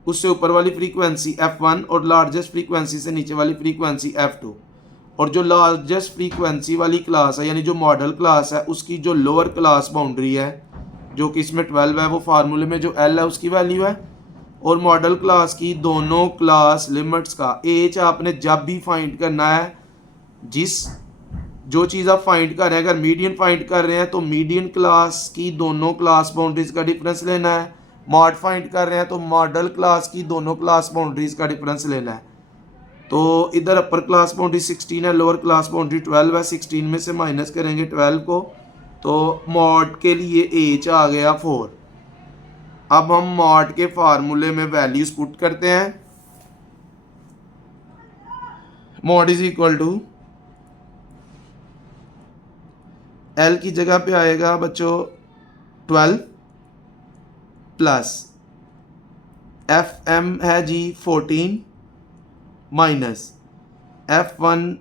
उससे ऊपर वाली फ्रीक्वेंसी F1, और लार्जेस्ट फ्रीक्वेंसी से नीचे वाली फ्रीक्वेंसी F2। और जो लार्जेस्ट फ्रीक्वेंसी वाली क्लास है, यानी जो मॉडल क्लास है, उसकी जो लोअर क्लास बाउंड्री है जो कि इसमें 12 है, वो फार्मूले में जो L है उसकी वैल्यू है। और मॉडल क्लास की दोनों क्लास लिमिट्स का एच आपने जब भी फाइंड करना है, जो चीज़ आप फाइंड कर रहे हैं, अगर मीडियन फाइंड कर रहे हैं तो मीडियन क्लास की दोनों क्लास बाउंड्रीज का डिफरेंस लेना है। मॉड फाइंड कर रहे हैं तो मॉडल क्लास की दोनों क्लास बाउंड्रीज का डिफरेंस लेना है। तो इधर अपर क्लास बाउंड्री 16 है, लोअर क्लास बाउंड्री 12 है। 16 में से माइनस करेंगे 12 को, तो मॉड के लिए एच आ गया 4। अब हम मॉड के फार्मूले में वैल्यूज पुट करते हैं। Mode is equal to L की जगह पे आएगा बच्चों 12 प्लस एफ एम है जी 14 minus F1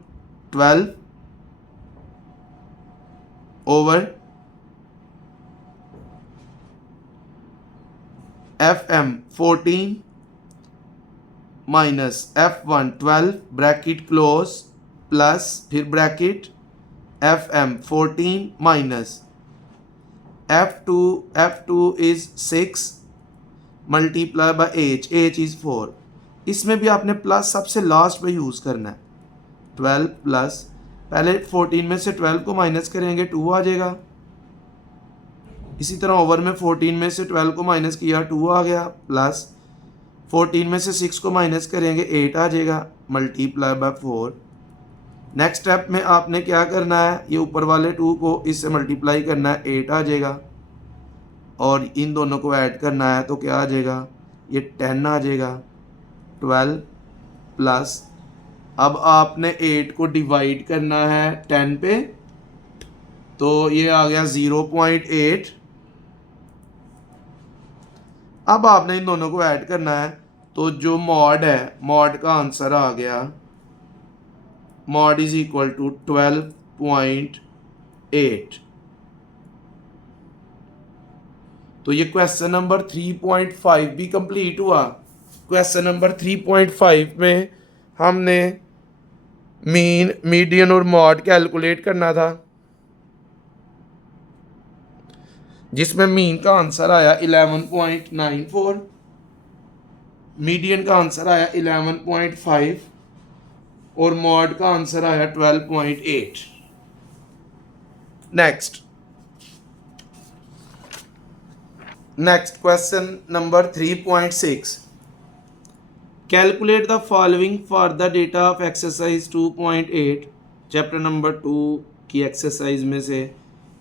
12 over FM 14 minus F1 12 bracket close plus फिर bracket FM 14 minus F2 is 6 multiply by H is 4। इसमें भी आपने प्लस सबसे लास्ट पे यूज़ करना है। 12 प्लस पहले 14 में से 12 को माइनस करेंगे 2 आ जाएगा। इसी तरह ओवर में 14 में से 12 को माइनस किया 2 आ गया, प्लस 14 में से 6 को माइनस करेंगे 8 आ जाएगा, मल्टीप्लाई बाय 4। नेक्स्ट स्टेप में आपने क्या करना है, ये ऊपर वाले 2 को इससे मल्टीप्लाई करना है, 8 आ जाएगा, और इन दोनों को ऐड करना है तो क्या आ जाएगा, ये 10 आ जाएगा। 12 प्लस अब आपने 8 को डिवाइड करना है 10 पे, तो ये आ गया 0.8। अब आपने इन दोनों को ऐड करना है, तो जो मॉड है, मॉड का आंसर आ गया, मॉड इज इक्वल टू 12.8। तो ये क्वेश्चन नंबर 3.5 भी कंप्लीट हुआ। क्वेश्चन नंबर 3.5 में हमने मीन, मीडियन और मॉड कैलकुलेट करना था, जिसमें मीन का आंसर आया 11.94, मीडियन का आंसर आया 11.5 और मॉड का आंसर आया 12.8। Next question number 3.6, calculate the following for the data of exercise 2.8। Chapter number 2 की एक्सरसाइज में से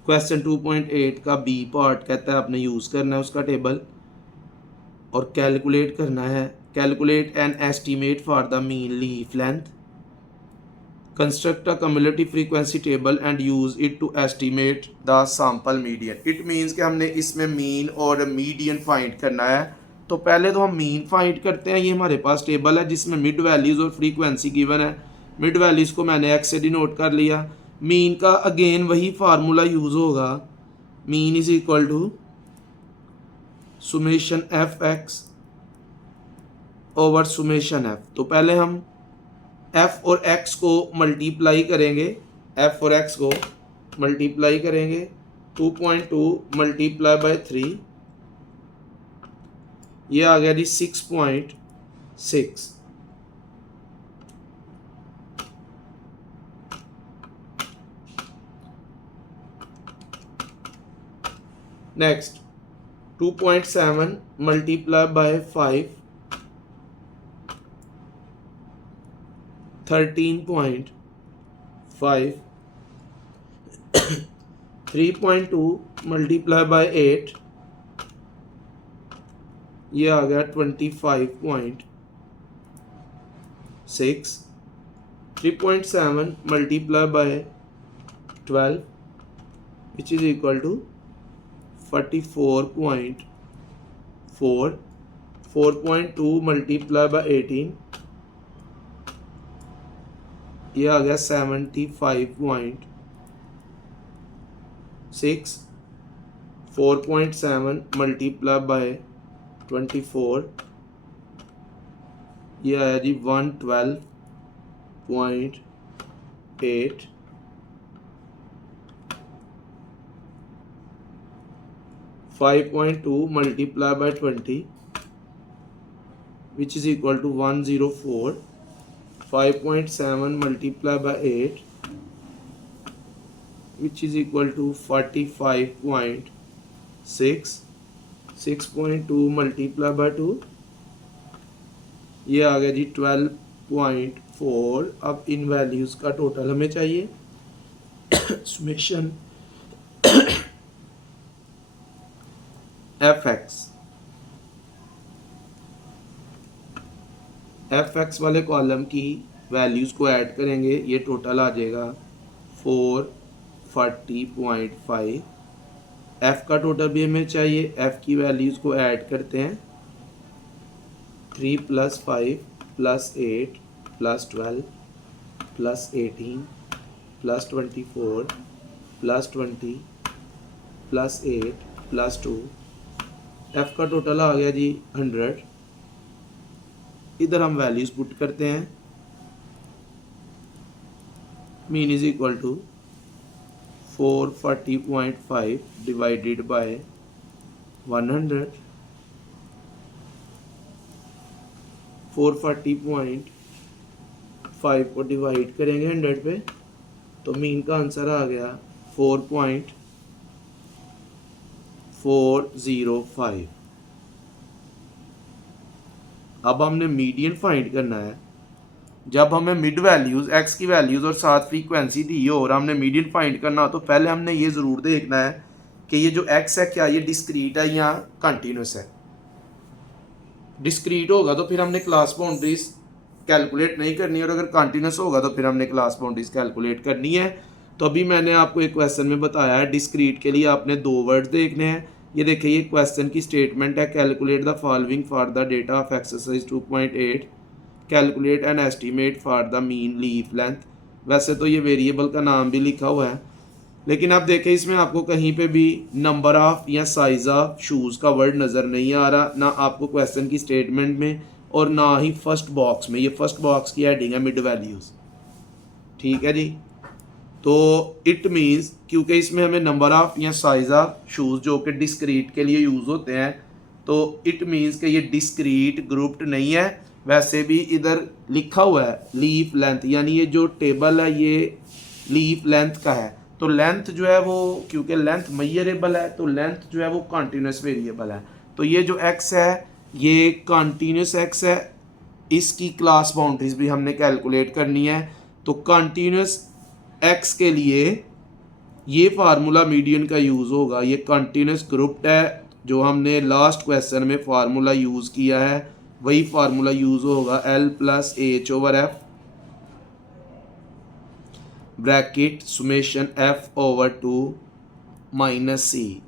क्वेश्चन 2.8 का बी पार्ट कहता है आपने यूज़ करना है उसका टेबल और कैलकुलेट करना है। Calculate an estimate for the mean leaf length, construct a cumulative frequency table and use it to estimate the sample median। It means कि हमने इसमें मीन और मीडियन फाइंड करना है। तो पहले तो हम मीन फाइंड करते हैं। ये हमारे पास टेबल है जिसमें मिड वैल्यूज़ और फ्रीक्वेंसी गिवन है। मिड वैल्यूज़ को मैंने एक्स से डिनोट कर लिया। मीन का अगेन वही फार्मूला यूज़ होगा, mean is equal to summation F X over summation F. तो पहले हम एफ और एक्स को मल्टीप्लाई करेंगे, एफ और एक्स को मल्टीप्लाई करेंगे 2.2 मल्टीप्लाई बाय 3, ये आ गया जी 6.6। Next 2.7 multiply by 5, 13.5, 3.2 multiply by 8, ये आ गया 25.6, 3.7 multiply by 12 which is equal to 44.4, 4.2 multiply by 18, ये आ गया 75.6, 4.7 मल्टीप्लाई बाय 24, ये आया जी 112.8, 5.2 multiply by 20 which is equal to 104, 5.7 multiply by 8 which is equal to 45.6, 6.2 multiply by 2, ये आ गया जी 12.4। अब इन वैल्यूज़ का टोटल हमें चाहिए। समेशन एफ एक्स वाले कॉलम की वैल्यूज़ को ऐड करेंगे, ये टोटल आ जाएगा 440.5। एफ़ का टोटल भी हमें चाहिए, एफ़ की वैल्यूज़ को ऐड करते हैं 3 + 5 + 8 + 12 + 18 + 24 + 20 + 8 + 2। एफ़ का टोटल आ गया जी 100। इधर हम वैल्यूज़ पुट करते हैं, mean is equal to 440.5 divided by 100। 440.5 को डिवाइड करेंगे 100 पे तो मीन का आंसर आ गया 4.405। अब हमने मीडियन फाइंड करना है। जब हमें मिड वैल्यूज़ एक्स की वैल्यूज़ और साथ फ्रीक्वेंसी दी हो और हमने मीडियन फाइंड करना हो तो पहले हमने ये ज़रूर देखना है कि ये जो एक्स है क्या ये डिस्क्रीट है या कंटिन्यूस है। डिस्क्रीट होगा तो फिर हमने क्लास बाउंड्रीज कैलकुलेट नहीं करनी और अगर कंटिन्यूस होगा तो फिर हमने क्लास बाउंड्रीज कैलकुलेट करनी है। तो अभी मैंने आपको एक क्वेश्चन में बताया है डिस्क्रीट के लिए आपने 2 वर्ड्स देखने हैं। ये देखिए ये क्वेश्चन की स्टेटमेंट है, calculate the following for the data of exercise 2.8, calculate an estimate for the mean leaf length. वैसे तो ये वेरिएबल का नाम भी लिखा हुआ है, लेकिन आप देखें इसमें आपको कहीं पे भी नंबर ऑफ या साइज ऑफ शूज़ का वर्ड नज़र नहीं आ रहा, ना आपको क्वेश्चन की स्टेटमेंट में और ना ही फर्स्ट बॉक्स में। ये फर्स्ट बॉक्स की हेडिंग है मिड वैल्यूज़, ठीक है जी। तो इट मीन्स क्योंकि इसमें हमें नंबर ऑफ या साइज ऑफ शूज़ जो कि डिस्क्रीट के लिए यूज़ होते हैं, तो इट मीन्स कि ये डिस्क्रीट ग्रुप्ड नहीं है। वैसे भी इधर लिखा हुआ है लीफ लेंथ, यानी ये जो टेबल है ये लीफ लेंथ का है। तो लेंथ जो है वो क्योंकि लेंथ मेजरेबल है तो लेंथ जो है वो कंटिन्यूस वेरिएबल है। तो ये जो एक्स है ये कंटिन्यूस एक्स है, इसकी क्लास बाउंड्रीज भी हमने कैलकुलेट करनी है। तो कंटिन्यूस एक्स के लिए ये फार्मूला मीडियन का यूज़ होगा। ये कंटिन्यूस ग्रुप्ड है, जो हमने लास्ट क्वेश्चन में फार्मूला यूज़ किया है वही फार्मूला यूज़ होगा L + H/F bracket summation F/2 - C।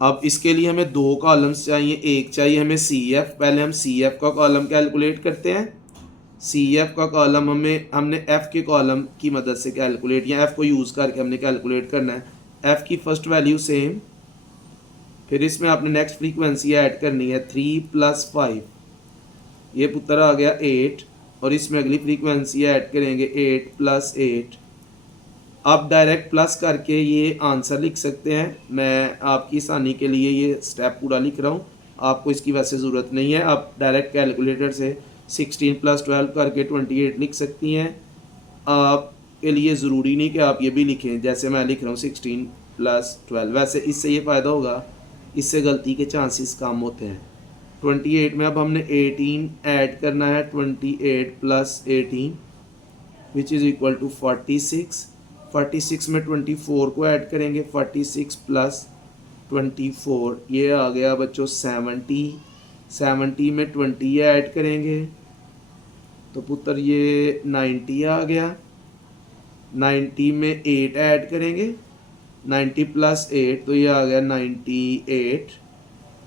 अब इसके लिए हमें 2 कॉलम्स चाहिए, एक चाहिए हमें CF। पहले हम CF का कॉलम कैलकुलेट करते हैं। CF का कॉलम हमने F के कॉलम की मदद से कैलकुलेट या F को यूज़ करके हमने कैलकुलेट करना है। F की फर्स्ट वैल्यू सेम, फिर इसमें आपने नेक्स्ट फ्रीक्वेंसी ऐड करनी है 3 + 5, ये पुत्र आ गया 8 और इसमें अगली फ्रीक्वेंसी ऐड करेंगे 8 + 8। आप डायरेक्ट प्लस करके ये आंसर लिख सकते हैं, मैं आपकी आसानी के लिए ये स्टेप पूरा लिख रहा हूँ, आपको इसकी वैसे ज़रूरत नहीं है। आप डायरेक्ट कैलकुलेटर से 16 + 12 करके 28 लिख सकती हैं। आपके लिए ज़रूरी नहीं कि आप ये भी लिखें जैसे मैं लिख रहा हूँ 16 + 12। वैसे इससे ये फ़ायदा होगा, इससे गलती के चांसेस कम होते हैं। 28 में अब हमने 18 ऐड करना है, 28 + 18 विच इज़ इक्वल टू 46। 46 में 24 को ऐड करेंगे, 46 + 24 ये आ गया बच्चों 70। 70 में 20 ऐड करेंगे तो पुत्र ये 90 आ गया। 90 में 8 ऐड करेंगे, 90 + 8 तो ये आ गया 98।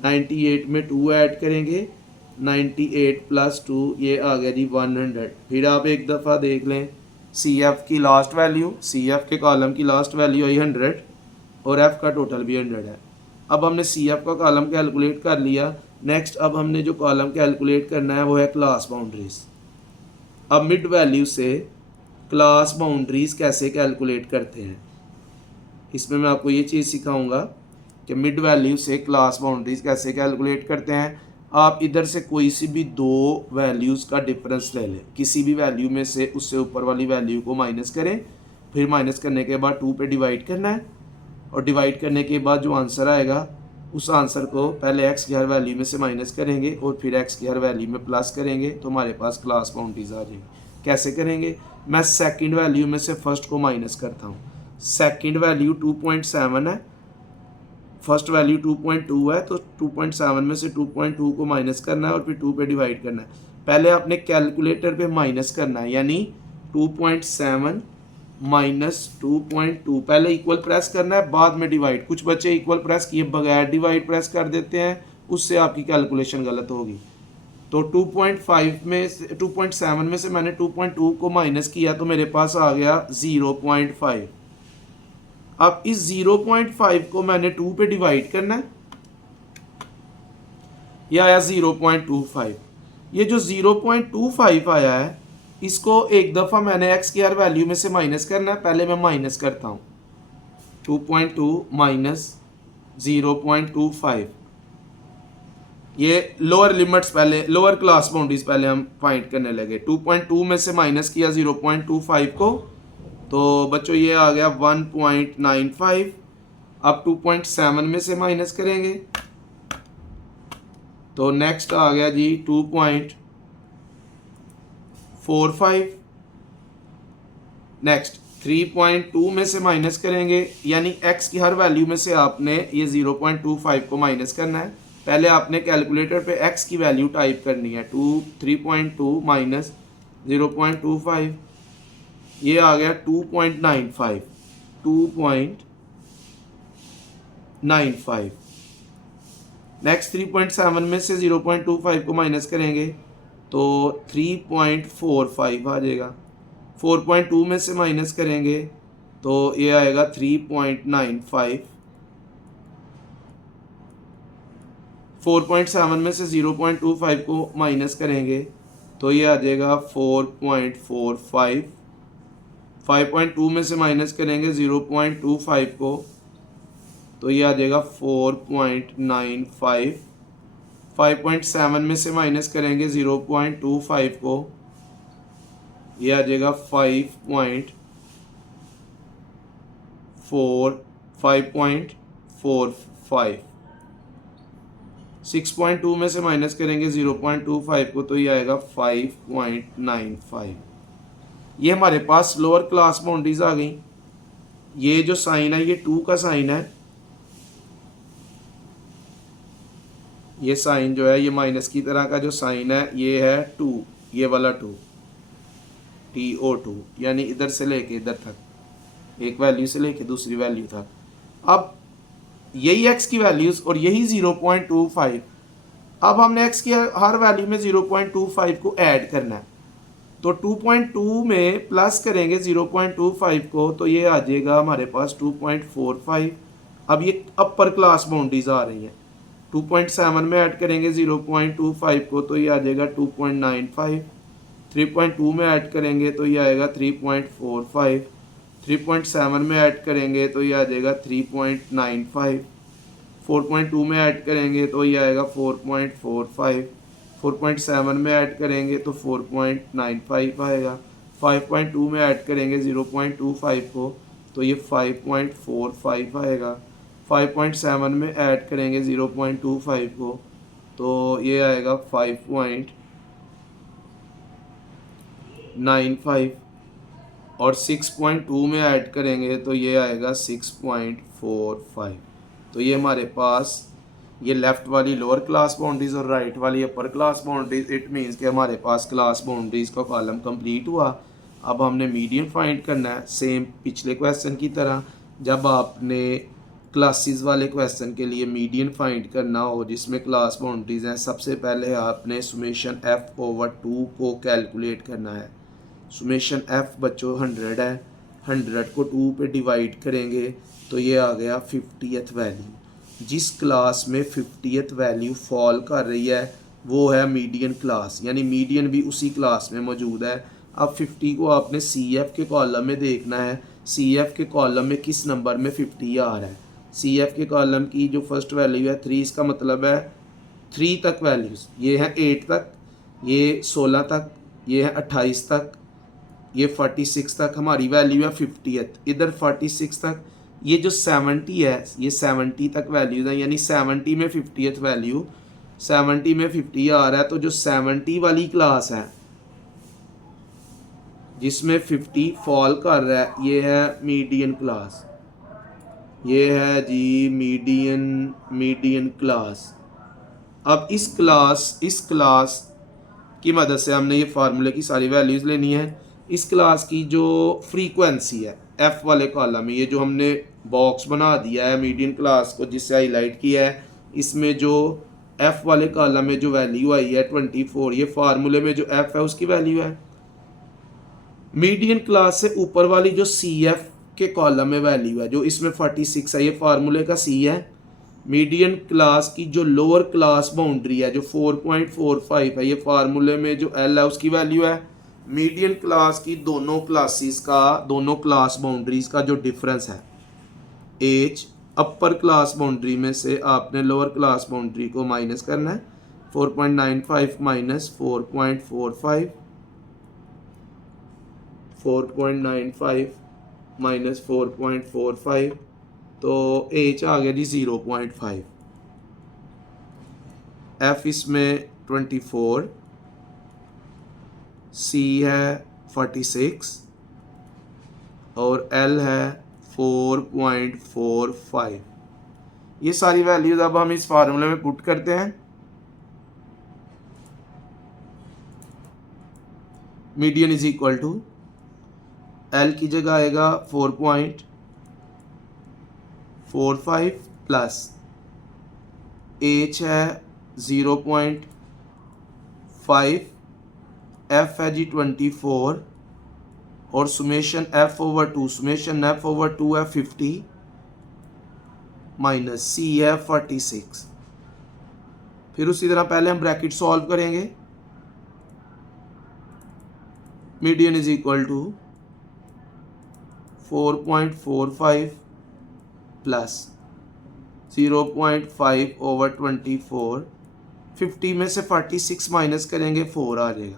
98 में 2 ऐड करेंगे, 98 + 2 ये आ गया जी 100। फिर आप एक दफ़ा देख लें CF की लास्ट वैल्यू, CF के कॉलम की लास्ट वैल्यू आई 100 और F का टोटल भी 100 है। अब हमने CF का कॉलम कैलकुलेट कर लिया। नेक्स्ट अब हमने जो कॉलम कैलकुलेट करना है वो है क्लास बाउंड्रीज। अब मिड वैल्यू से क्लास बाउंड्रीज कैसे कैलकुलेट करते हैं, इसमें मैं आपको ये चीज़ सिखाऊंगा कि मिड वैल्यू से क्लास बाउंड्रीज कैसे कैलकुलेट करते हैं। आप इधर से कोई सी भी 2 वैल्यूज़ का डिफरेंस ले लें, किसी भी वैल्यू में से उससे ऊपर वाली वैल्यू को माइनस करें, फिर माइनस करने के बाद 2 पे डिवाइड करना है और डिवाइड करने के बाद जो आंसर आएगा उस आंसर को पहले x की हर वैल्यू में से माइनस करेंगे और फिर x की हर वैल्यू में प्लस करेंगे तो हमारे पास क्लास बाउंड्रीज आ जाएगी। कैसे करेंगे, मैं सेकंड वैल्यू में से फर्स्ट को माइनस करता हूँ। सेकंड वैल्यू 2.7 है, फर्स्ट वैल्यू 2.2 है, तो 2.7 में से 2.2 को माइनस करना है और फिर 2 पे डिवाइड करना है। पहले आपने कैलकुलेटर पे माइनस करना है, यानी 2.7 माइनस 2.2, पहले इक्वल प्रेस करना है, बाद में डिवाइड। कुछ बच्चे इक्वल प्रेस किए बगैर डिवाइड प्रेस कर देते हैं, उससे आपकी कैलकुलेशन गलत होगी। तो 2.5 में से 2.7 में से मैंने 2.2 को माइनस किया तो मेरे पास आ गया 0.5। अब इस 0.5 को मैंने 2 पे डिवाइड करना है, ये आया 0.25। ये जो 0.25 आया है इसको एक दफ़ा मैंने एक्स की हर वैल्यू में से माइनस करना है। पहले मैं माइनस करता हूँ, 2.2 माइनस 0.25। ये लोअर लिमिट्स पहले, लोअर क्लास बाउंड्रीज पहले हम फाइंड करने लगे। 2.2 में से माइनस किया 0.25 को, तो बच्चों ये आ गया 1.95। अब 2.7 में से माइनस करेंगे तो नेक्स्ट आ गया जी 2.45। नेक्स्ट 3.2 में से माइनस करेंगे, यानी x की हर वैल्यू में से आपने ये 0.25 को माइनस करना है। पहले आपने कैलकुलेटर पे x की वैल्यू टाइप करनी है, 3.2 माइनस 0.25, ये आ गया 2.95। 2.95। नेक्स्ट 3.7 में से 0.25 को माइनस करेंगे तो 3.45 आ जाएगा। 4.2 में से माइनस करेंगे तो ये आएगा 3.95। 4.7 में से 0.25 को माइनस करेंगे तो ये आ जाएगा 4.45। 5.2 में से माइनस करेंगे 0.25 को तो ये आ जाएगा 4.95। 5.7 में से माइनस करेंगे 0.25 को, ये आ जाएगा 5.45। 6.2 में से माइनस करेंगे 0.25 को तो ये आएगा 5.95। ये हमारे पास लोअर क्लास बाउंड्रीज आ गई। ये जो साइन है ये 2 का साइन है, ये साइन जो है ये माइनस की तरह का जो साइन है ये है 2, ये वाला 2, TO2, यानी इधर से लेके इधर तक, एक वैल्यू से लेके दूसरी वैल्यू तक। अब यही x की वैल्यूज और यही 0.25, अब हमने x की हर वैल्यू में 0.25 को ऐड करना है। तो 2.2 में प्लस करेंगे 0.25 को तो ये आ जाएगा हमारे पास 2.45। अब ये अपर क्लास बाउंड्रीज आ रही हैं। 2.7 में ऐड करेंगे 0.25 को तो ये आ जाएगा 2.95। 3.2 में ऐड करेंगे तो ये आएगा 3.45। 3.7 में ऐड करेंगे तो ये आ जाएगा 3.95। 4.2 में ऐड करेंगे तो ये आएगा 4.45। 4.7 में ऐड करेंगे तो 4.95 आएगा। 5.2 में ऐड करेंगे 0.25 को तो ये 5.45 आएगा। 5.7 में ऐड करेंगे 0.25 को तो ये आएगा 5.95, और 6.2 में ऐड करेंगे तो ये आएगा 6.45। तो ये हमारे पास ये लेफ़्ट वाली लोअर क्लास बाउंड्रीज और राइट वाली upper class boundaries, it means कि हमारे पास क्लास बाउंड्रीज का कॉलम कंप्लीट हुआ। अब हमने मीडियन फाइंड करना है, सेम पिछले क्वेश्चन की तरह। जब आपने क्लासेस वाले क्वेश्चन के लिए मीडियन फाइंड करना हो जिसमें क्लास बाउंड्रीज हैं, सबसे पहले आपने सुमेशन f/2 को कैलकुलेट करना है। सुमेशन f बच्चों 100 है, 100 को 2 पे डिवाइड करेंगे तो ये आ गया 50th वैल्यू। जिस क्लास में 50th वैल्यू फॉल कर रही है वो है मीडियन क्लास, यानी मीडियन भी उसी क्लास में मौजूद है। अब 50 को आपने CF के कॉलम में देखना है, CF के कॉलम में किस नंबर में 50 आ रहा है। CF के कॉलम की जो फर्स्ट वैल्यू है 3, इसका मतलब है 3 तक वैल्यूज़, ये है 8 तक, ये 16 तक, ये है 28 तक, ये 46 तक हमारी वैल्यू है 50th। इधर 46 तक, ये जो 70 है ये 70 तक वैल्यूज़ है, यानी 70 में 50th वैल्यू, 70 में 50 आ रहा है। तो जो 70 वाली क्लास है जिसमें 50 फॉल कर रहा है ये है मीडियन क्लास, ये है जी मीडियन क्लास। अब इस क्लास की मदद से हमने ये फार्मूले की सारी वैल्यूज़ लेनी है। इस क्लास की जो फ्रीक्वेंसी है एफ वाले कॉलम में, ये जो हमने बॉक्स बना दिया है मीडियन क्लास को जिससे हाईलाइट किया है, इसमें जो एफ वाले कॉलम में जो वैल्यू आई है 24, ये फार्मूले में जो एफ है उसकी वैल्यू है। मीडियन क्लास से ऊपर वाली जो सी एफ के कॉलम में वैल्यू है जो इसमें 46 है, ये फार्मूले का सी है। मीडियन क्लास की जो लोअर क्लास बाउंड्री है जो 4.45 है, ये फार्मूले में जो एल है उसकी वैल्यू है। मीडियन क्लास की दोनों क्लासेस का, दोनों क्लास बाउंड्रीज का जो डिफरेंस है एच, अपर क्लास बाउंड्री में से आपने लोअर क्लास बाउंड्री को माइनस करना है। 4.95 माइनस 4.45, 4.95 माइनस 4.45, तो एच आ गया जी 0.5। एफ इसमें 24, सी है 46 और एल है 4.45। ये सारी वैल्यूज अब हम इस फार्मूले में पुट करते हैं। Median is equal to L की जगह आएगा 4.45 प्लस एच है 0.5, एफ है जी 24 और summation F over 2, summation F over 2 है 50 माइनस सी है 46। फिर उसी तरह पहले हम ब्रैकेट सॉल्व करेंगे। Median is equal to 4.45 plus 0.5 over 24, 50 में से 46 माइनस करेंगे 4 आ जाएगा।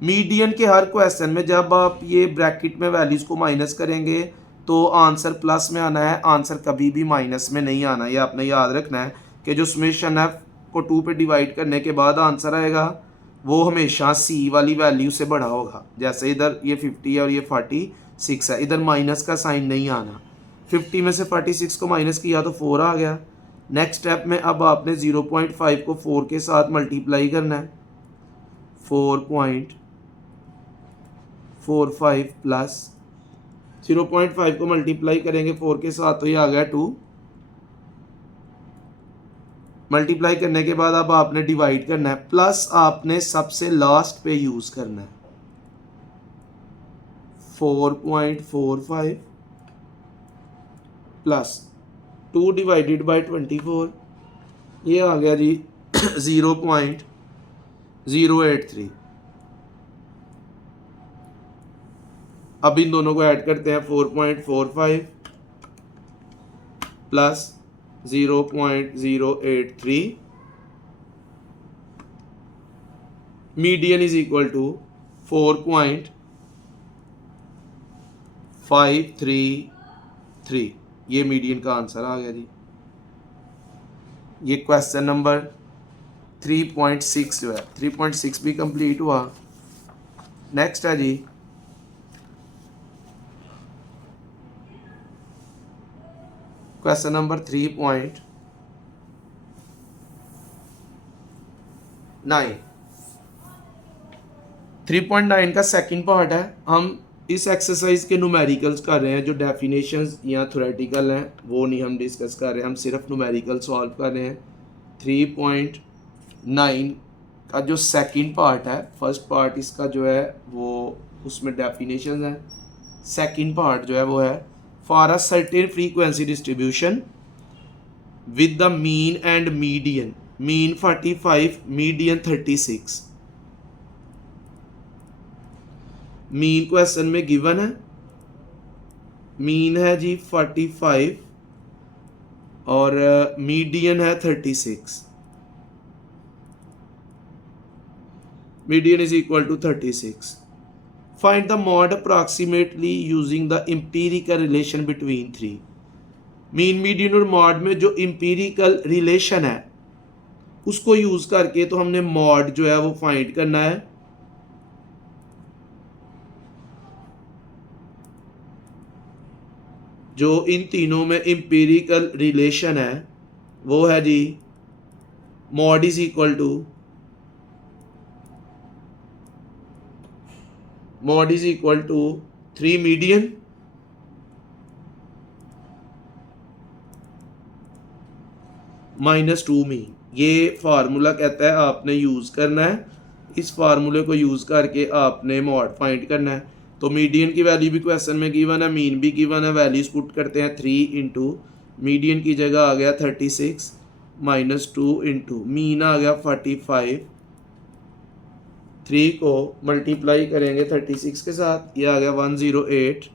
मीडियन के हर क्वेश्चन में जब आप ये ब्रैकेट में वैल्यूज़ को माइनस करेंगे तो आंसर प्लस में आना है, आंसर कभी भी माइनस में नहीं आना। ये आपने याद रखना है कि जो समेशन एफ को 2 पे डिवाइड करने के बाद आंसर आएगा वो हमेशा सी वाली वैल्यू से बड़ा होगा। जैसे इधर ये 50 है और ये 46 है, इधर माइनस का साइन नहीं आना। 50 में से 46 को माइनस किया तो 4 आ गया। नेक्स्ट स्टेप में अब आपने 0.5 को 4 के साथ मल्टीप्लाई करना है। 4.45 प्लस 0.5 को मल्टीप्लाई करेंगे 4 के साथ तो ये आ गया 2। मल्टीप्लाई करने के बाद अब आपने डिवाइड करना है, प्लस आपने सबसे लास्ट पे यूज करना है 4.45 प्लस 2 डिवाइडेड बाई 24, ये आ गया जी 0.083। अब इन दोनों को ऐड करते हैं 4.45 plus 0.083, median is equal to 4.533। ये मीडियन का आंसर आ गया जी। ये क्वेश्चन नंबर 3.6 जो है 3.6 भी कंप्लीट हुआ। नेक्स्ट है जी क्वेश्चन नंबर 3.9। 3.9 का सेकंड पार्ट है। हम इस एक्सरसाइज के न्यूमेरिकल्स कर रहे हैं, जो डेफिनेशंस या थ्योरेटिकल हैं वो नहीं हम डिस्कस कर रहे हैं, हम सिर्फ न्यूमेरिकल सॉल्व कर रहे हैं। 3.9 का जो सेकंड पार्ट है, फर्स्ट पार्ट इसका जो है वो उसमें डेफिनेशंस हैं, सेकंड पार्ट जो है वो है for a certain frequency distribution with the mean and median, mean 45 median 36। Mean question में गिवन है, मीन है जी 45 और मीडियन है 36। Median is equal to 36। Find the mode approximately using the empirical relation between three. Mean, median और mode में जो empirical relation है उसको यूज करके तो हमने मॉड जो है वो फाइंड करना है। जो इन तीनों में एम्पिरिकल रिलेशन है वो है जी mode is equal to mod is equal to 3 median -2 mean. ये फार्मूला कहता है आपने यूज़ करना है, इस फार्मूले को यूज़ करके आपने मॉड फाइंड करना है। तो मीडियन की वैल्यू भी क्वेश्चन में गिवन है, मीन भी गिवन है, वैल्यूज पुट करते हैं 3 इंटू मीडियन की जगह आ गया 36 -2 इंटू मीन आ गया 45। 3 को मल्टीप्लाई करेंगे 36 के साथ, ये आ गया 108।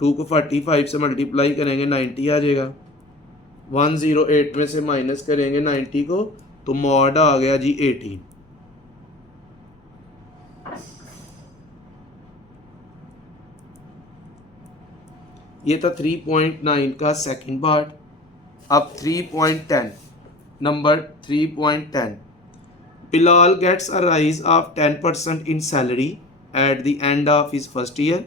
2 को 45 से मल्टीप्लाई करेंगे 90 आ जाएगा। 108 में से माइनस करेंगे 90 को, तो मॉड आ गया जी 18। ये था 3.9 का सेकंड पार्ट। अब 3.10, number 3.10, Bilal gets a rise of 10% in salary at the end of his first year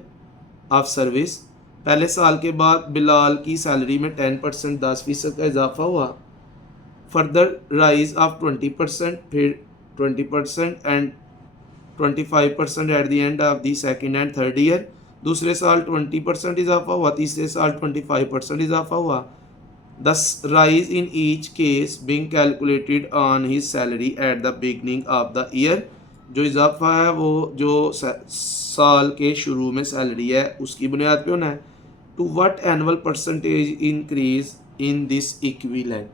of service. पहले साल के बाद बिलाल की सैलरी में 10% 10% का इजाफा हुआ। फर्दर राइज ऑफ 20%, फिर 20% and 25% eight the end of the second and third year. दूसरे साल 20% इजाफा हुआ, तीसरे साल 25% इजाफा हुआ। The rise in each case being calculated on his salary at the beginning of the year. जो इजाफा है वो जो साल के शुरू में सैलरी है उसकी बुनियाद पे होना है। To what annual percentage increase in this equivalent.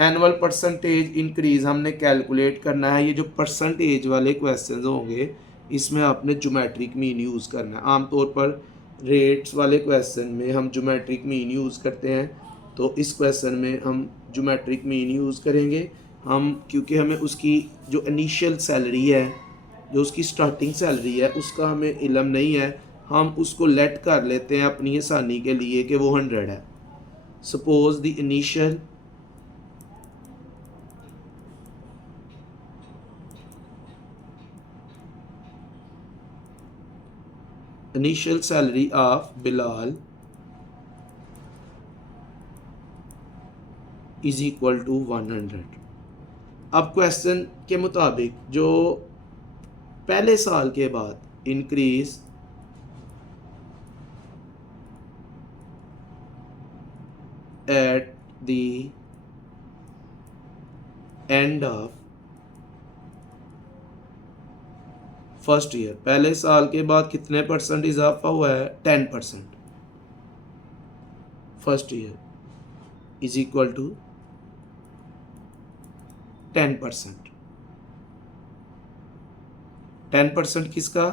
Annual percentage increase हमने कैलकुलेट करना है। ये जो परसेंटेज वाले क्वेश्चंस होंगे इसमें आपने ज्योमेट्रिक मीन यूज़ करना है। आमतौर पर रेट्स वाले क्वेश्चन में हम ज्योमेट्रिक मीन यूज़ करते हैं, तो इस क्वेश्चन में हम ज्योमेट्रिक मीन यूज़ करेंगे हम, क्योंकि हमें उसकी जो इनिशियल सैलरी है, जो उसकी स्टार्टिंग सैलरी है उसका हमें इल्म नहीं है। हम उसको लेट कर लेते हैं अपनी आसानी के लिए कि वो 100 है। Suppose the initial salary of Bilal is equal to 100। अब क्वेश्चन के मुताबिक जो पहले साल के बाद increase at the end of first year, पहले साल के बाद कितने परसेंट इजाफा हुआ है? 10%। First year is equal to 10%। 10% किसका?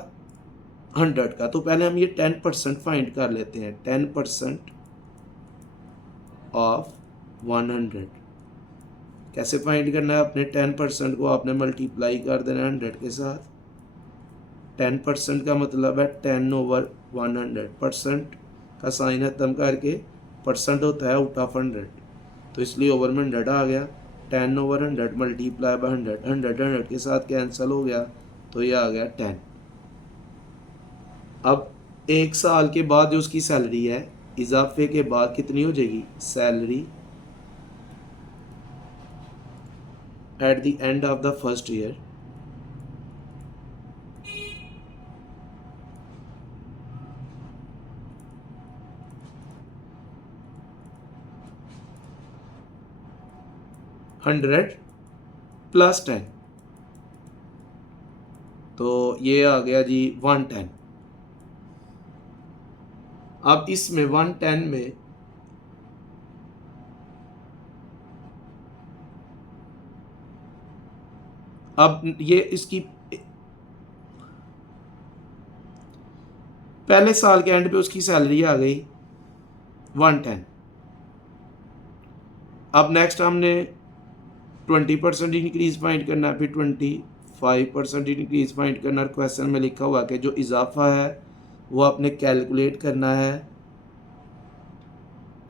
100 का। तो पहले हम ये 10% फाइंड कर लेते हैं। 10% ऑफ 100 कैसे फाइंड करना है? अपने 10% को आपने मल्टीप्लाई कर देना है 100 के साथ। 10% का मतलब है 10/100। परसेंट का साइन खत्म करके परसेंट होता है आउट ऑफ 100, तो इसलिए ओवर में 100 आ गया। 10/100 मल्टीप्लाई बाय 100, 100 के साथ कैंसिल हो गया, तो ये आ गया 10। अब एक साल के बाद जो उसकी सैलरी है, इजाफे के बाद कितनी हो जाएगी? Salary at the end of the first year $100 plus 10, तो ये आ गया जी 110। अब इसमें 110 में अब ये इसकी पहले साल के एंड पे उसकी सैलरी आ गई 110। अब नेक्स्ट हमने 20% इंक्रीज फाइंड करना है, फिर 25% इंक्रीज फाइंड करना है। क्वेश्चन में लिखा हुआ कि जो इजाफा है वो आपने कैलकुलेट करना है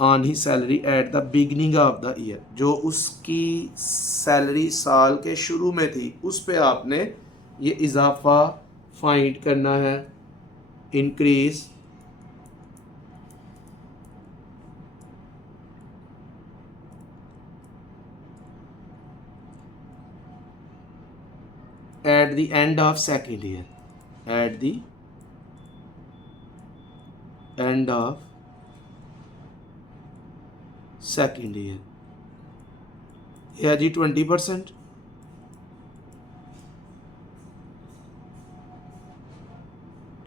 on he salary at the beginning of the year. जो उसकी सैलरी साल के शुरू में थी उस पे आपने ये इजाफा फाइंड करना है। Increase at the end of second year. Eight the end of second year, यह है जी 20%।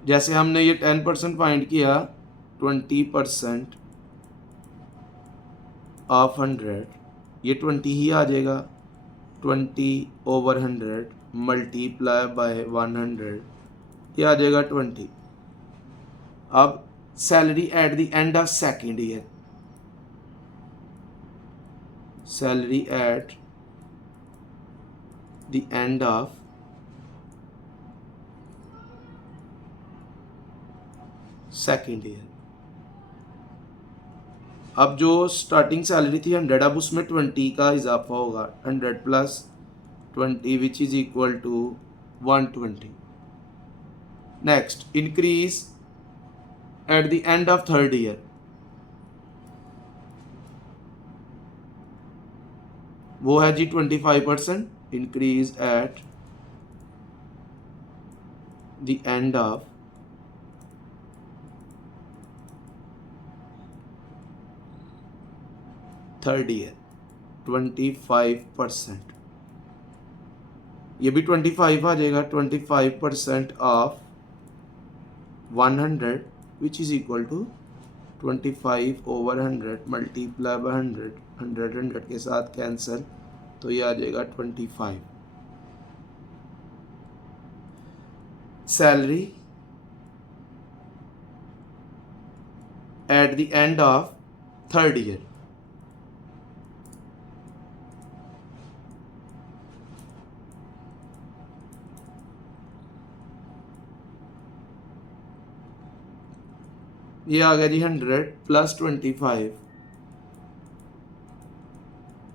जैसे हमने ये 10% फाइंड किया, 20% ऑफ 100, ये 20 ही आ जाएगा। 20/100 मल्टीप्लाई बाय 100, ये आ जाएगा 20। अब salary at the end of second year, salary at the end of second year. अब जो स्टार्टिंग सैलरी थी 100, अब उसमें 20 का इजाफा होगा, 100 plus 20 which is equal to 120। Next, increase at the end of third year, वो है जी 25%। Increase at the end of third year, 25%, ये भी 25 आ जाएगा। 25% of 100 which is equal to 25/100 multiply by 100, 100 के साथ कैंसिल, तो ये आ जाएगा 25। Salary at the end of third year, ये आ गया जी 100 प्लस 25,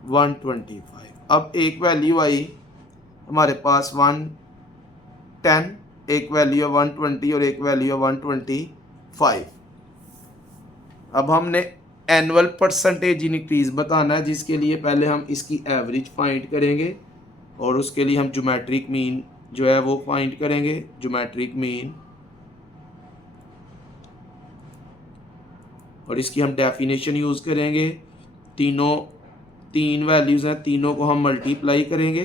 125। अब एक वैल्यू आई हमारे पास 110, एक वैल्यू है 120 और एक वैल्यू है 125। अब हमने एनुअल परसेंटेज इंक्रीज बताना है, जिसके लिए पहले हम इसकी एवरेज फाइंड करेंगे और उसके लिए हम ज्योमेट्रिक मीन जो है वो फाइंड करेंगे। ज्योमेट्रिक मीन, और इसकी हम डेफिनेशन यूज़ करेंगे। तीन वैल्यूज़ हैं, तीनों को हम मल्टीप्लाई करेंगे।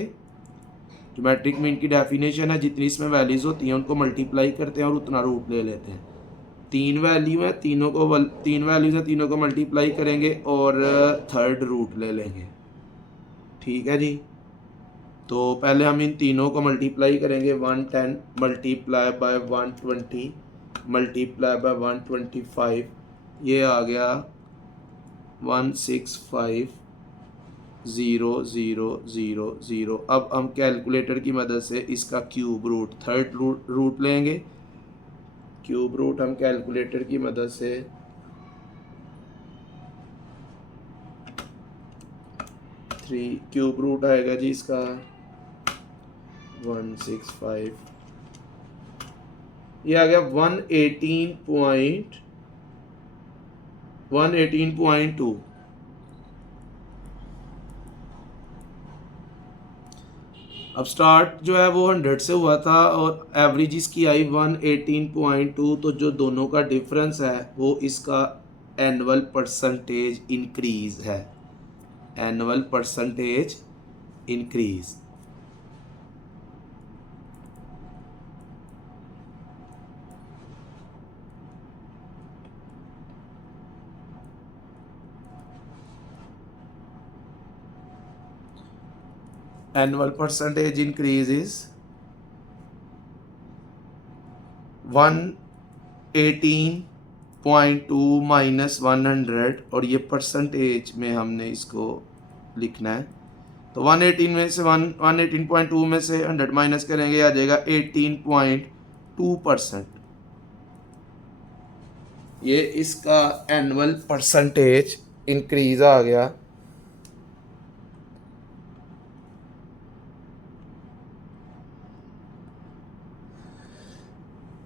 ज्योमेट्रिक मीन की डेफिनेशन है, जितनी इसमें वैल्यूज़ होती हैं उनको मल्टीप्लाई करते हैं और उतना रूट ले लेते हैं। तीन वैल्यूज़ हैं, तीनों को मल्टीप्लाई करेंगे और थर्ड रूट ले लेंगे। ठीक है जी, तो पहले हम इन तीनों को मल्टीप्लाई करेंगे। 110 मल्टीप्लाई बाय 120 मल्टीप्लाई बाय 125, ये आ गया 165,0,0,0। अब हम कैलकुलेटर की मदद से इसका क्यूब रूट, थर्ड रूट लेंगे। क्यूब रूट हम कैलकुलेटर की मदद से क्यूब रूट आएगा जी इसका 165, ये आ गया 118.2। अब स्टार्ट जो है वो 100 से हुआ था और एवरेज इसकी आई 118.2, तो जो दोनों का डिफरेंस है वो इसका एनुअल परसेंटेज इंक्रीज है। Annual percentage increase. Annual percentage increase is 118.2 minus 100, और ये परसेंटेज में हमने इसको लिखना है। तो 118.2 में से 100 माइनस करेंगे, आ जाएगा 18.2%। ये इसका एनुअल परसेंटेज इंक्रीज आ गया।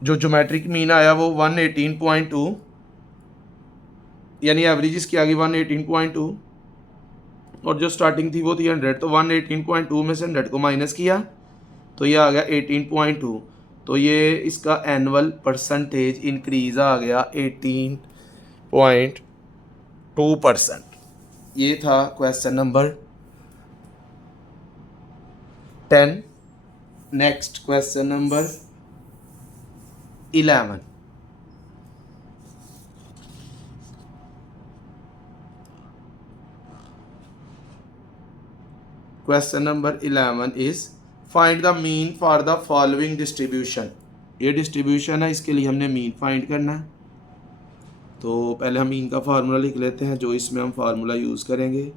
जो ज्योमेट्रिक मीन आया वो 118.2, यानी एवरेज इसकी आ गई 118.2, और जो स्टार्टिंग थी वो थी 100, तो 118.2 में से 100 को माइनस किया तो ये आ गया 18.2। तो ये इसका एनुअल परसेंटेज इंक्रीज़ आ गया 18.2%। ये था question number 10। Next question number 11। Question number 11 is find the mean for the following distribution. ये डिस्ट्रीब्यूशन है, इसके लिए हमने मीन फाइंड करना है। तो पहले हम मीन का फार्मूला लिख लेते हैं, जो इसमें हम फार्मूला यूज़ करेंगे,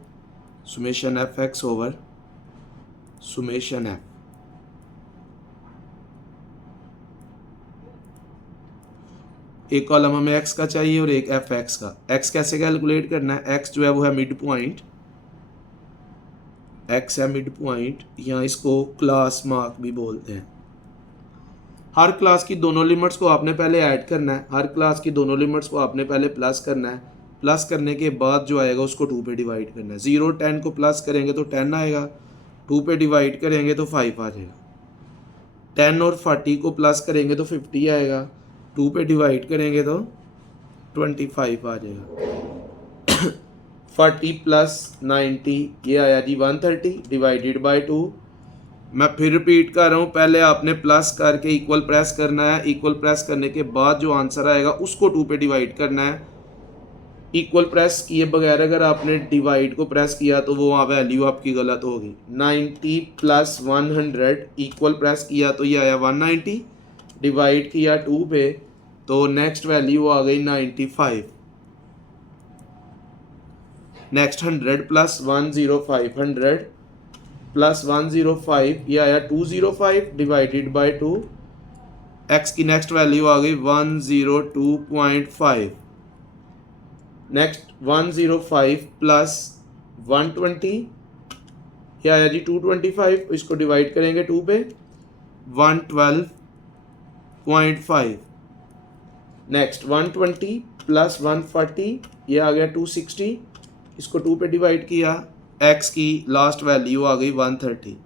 summation F X over summation F. एक कॉलम हमें एक्स का चाहिए और एक एफ एक्स का। एक्स कैसे कैलकुलेट करना है, एक्स जो है वो है मिड पॉइंट, एक्स है मिड पॉइंट, या इसको क्लास मार्क भी बोलते हैं। हर क्लास की दोनों लिमिट्स को आपने पहले ऐड करना है, हर क्लास की दोनों लिमिट्स को आपने पहले प्लस करना है। प्लस करने के बाद जो आएगा उसको 2 पे डिवाइड करना है। 0 10 को प्लस करेंगे तो 10 आएगा, 2 पे डिवाइड करेंगे तो 5 आ जाएगा। 10 और 40 को प्लस करेंगे तो 50 आएगा, 2 पे डिवाइड करेंगे तो 25 आ जाएगा। 40 प्लस 90 ये आया जी 130 डिवाइडेड बाई 2। मैं फिर रिपीट कर रहा हूँ, पहले आपने प्लस करके इक्वल प्रेस करना है, इक्वल प्रेस करने के बाद जो आंसर आएगा उसको 2 पे डिवाइड करना है। इक्वल प्रेस किए बगैर अगर आपने डिवाइड को प्रेस किया तो वो वैल्यू आपकी गलत होगी। 90 प्लस 100 इक्वल प्रेस किया तो ये आया 190, डिवाइड किया 2 पे तो नेक्स्ट वैल्यू आ गई 95। नेक्स्ट 100 प्लस 105, 100 प्लस 105 ये आया 205 डिवाइडेड बाई 2। एक्स की नेक्स्ट वैल्यू आ गई 102.5। नेक्स्ट 105 प्लस 120 ये आया जी 225, इसको डिवाइड करेंगे 2 पे 112.5। नेक्स्ट 120 प्लस 140 ये आ गया 260, इसको 2 पे डिवाइड किया, x की लास्ट वैल्यू आ गई 130।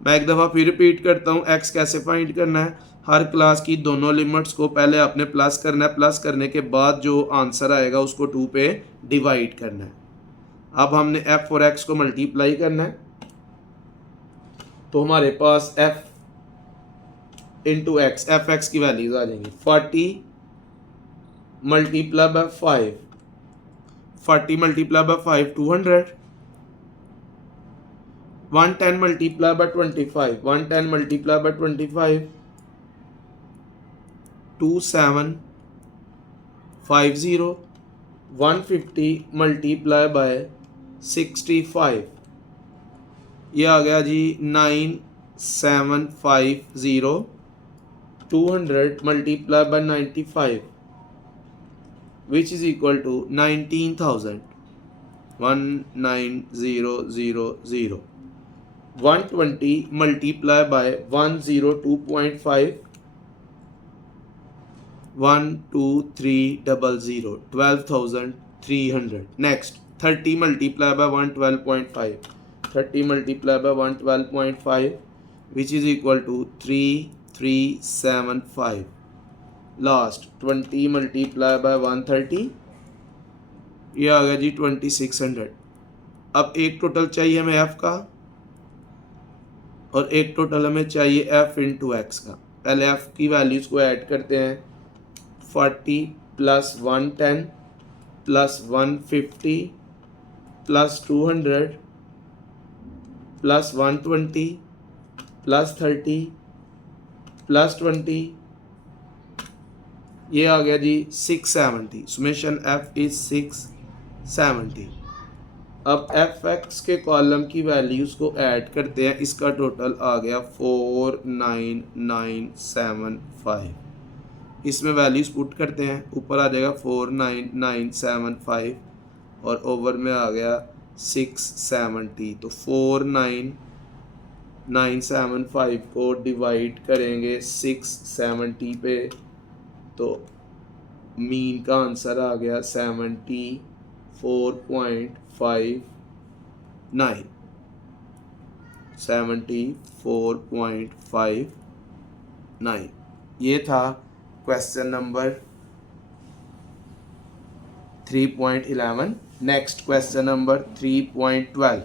मैं एक दफ़ा फिर रिपीट करता हूँ, x कैसे फाइंड करना है। हर क्लास की दोनों लिमिट्स को पहले आपने प्लस करना है, प्लस करने के बाद जो आंसर आएगा उसको 2 पे डिवाइड करना है। अब हमने f और x को मल्टीप्लाई करना है, तो हमारे पास f into x, F x की वैल्यूज आ जाएंगी। 40 multiply by 5, 40 multiply by 5 200, 110 multiply by 25, 110 multiply by 25 2750, 150 multiply by 65 ये आ गया जी 9750, 200 multiply by 95 which is equal to 19,000, 19000। 120 multiply by 102.5, 12300, 12,300। Next 30 multiply by 112.5, 30 multiply by 112.5 which is equal to 3375। Last 20 multiply by 130 ये आ गया जी 2600। अब एक total चाहिए हमें f का और एक टोटल हमें चाहिए f इंटू एक्स का। पहले f की वैल्यूज़ को ऐड करते हैं, 40 plus 110 plus 150 plus 200 plus 120 plus 30 plus 20 ये आ गया जी 670। Summation f is 670। अब एफ एक्स के कॉलम की वैल्यूज़ को ऐड करते हैं, इसका टोटल आ गया 49975। इसमें वैल्यूज़ पुट करते हैं, ऊपर आ जाएगा 49975 और ओवर में आ गया 670। तो 49975 को डिवाइड करेंगे 670 पे तो मीन का आंसर आ गया 74.59, 74.59। ये था question number 3.11. Next question number 3.12.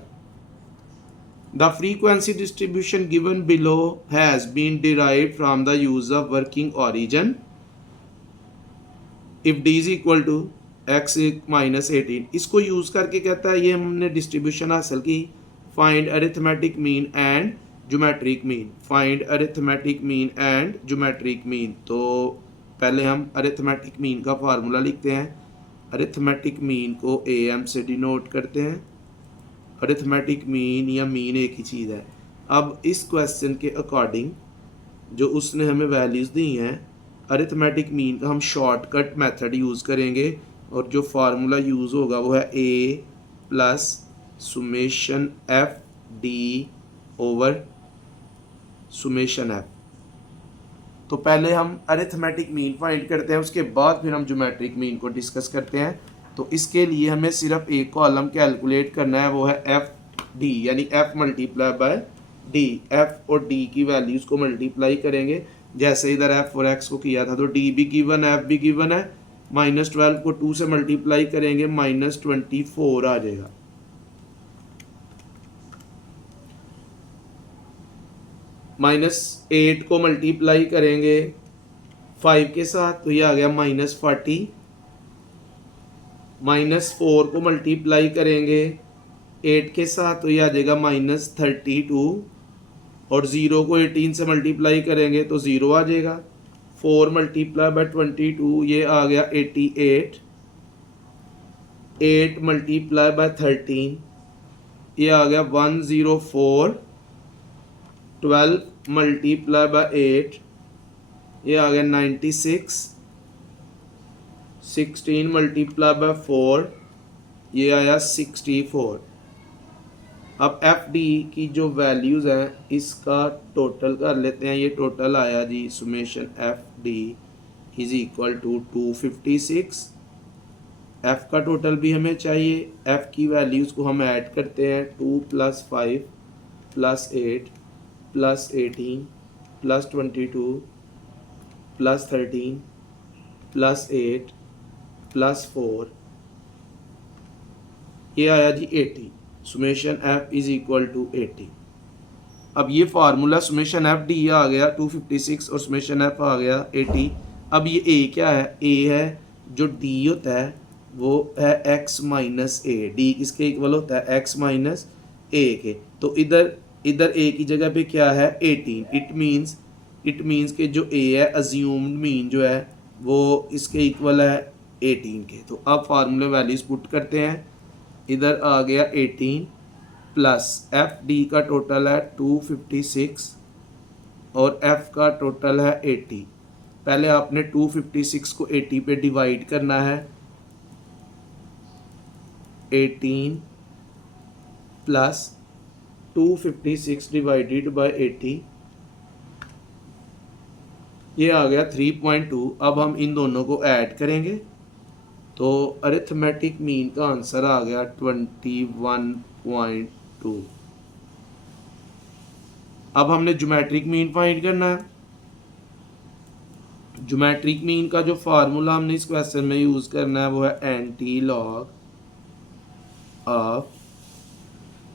The frequency distribution given below has been derived from the use of working origin if d is equal to x minus 18. इसको यूज़ करके कहता है ये हमने डिस्ट्रीब्यूशन हासिल की. Find arithmetic mean and geometric mean. Find arithmetic mean and geometric mean. तो पहले हम अरिथमेटिक मीन का फार्मूला लिखते हैं. अरिथमेटिक मीन को ए एम से डिनोट करते हैं. अरिथमेटिक मीन या मीन एक ही चीज़ है. अब इस क्वेश्चन के अकॉर्डिंग जो उसने हमें वैल्यूज़ दी हैं, अरिथमेटिक मीन का हम शॉर्टकट मेथड यूज़ करेंगे और जो फार्मूला यूज़ होगा वो है A plus summation F D over summation F. तो पहले हम अरिथमेटिक मीन फाइंड करते हैं, उसके बाद फिर हम ज्योमेट्रिक मीन को डिस्कस करते हैं. तो इसके लिए हमें सिर्फ एक कॉलम कैलकुलेट करना है, वो है एफ डी, यानी F multiply by D. F और डी की वैल्यूज़ को मल्टीप्लाई करेंगे जैसे इधर एफ और एक्स को किया था. तो डी भी गिवन है, एफ भी गिवन है. -12 को 2 से मल्टीप्लाई करेंगे, -24 आ जाएगा. -8 को मल्टीप्लाई करेंगे 5 के साथ, तो ये आ गया -40. -4 को मल्टीप्लाई करेंगे 8 के साथ, तो ये आ जाएगा -32. और 0 को 18 से मल्टीप्लाई करेंगे तो 0 आ जाएगा. 4 मल्टीप्लाई बाय 22, ये आ गया 88. 8 मल्टीप्लाई बाय 13, ये आ गया 104. 12 मल्टीप्लाई बाय 8, ये आ गया 96. 16 मल्टीप्लाई बाय 4, ये आया 64. अब एफ डी की जो वैल्यूज़ हैं इसका टोटल कर लेते हैं. ये टोटल आया जी, summation F D is equal to 256. F का टोटल भी हमें चाहिए. एफ़ की वैल्यूज़ को हम ऐड करते हैं. 2 + 5 + 8 + 18 + 22 + 13 + 8 + 4, ये आया जी 80. Summation F is equal to 80. अब ये फार्मूला सुमेशन एफ डी आ गया 256 और सुमेशन एफ आ गया 80. अब ये ए क्या है? ए है जो डी होता है वो है x माइनस ए. डी किसके इक्वल होता है? x माइनस ए के. तो इधर ए की जगह पे क्या है? 18. इट मीन्स कि जो ए है अज्यूम्ड मीन जो है वो इसके इक्वल है 18 के. तो अब फार्मूले वैल्यूज़ पुट करते हैं. इधर आ गया 18 प्लस एफ डी का टोटल है 256 और एफ का टोटल है 80. पहले आपने 256 को 80 पे डिवाइड करना है. 18 प्लस 256 डिवाइडेड बाय 80, ये आ गया 3.2. अब हम इन दोनों को ऐड करेंगे तो अरिथमेटिक मीन का आंसर आ गया 21.2. अब हमने ज्योमेट्रिक मीन फाइंड करना है. ज्योमेट्रिक मीन का जो फार्मूला हमने इस क्वेश्चन में यूज़ करना है वो है anti log of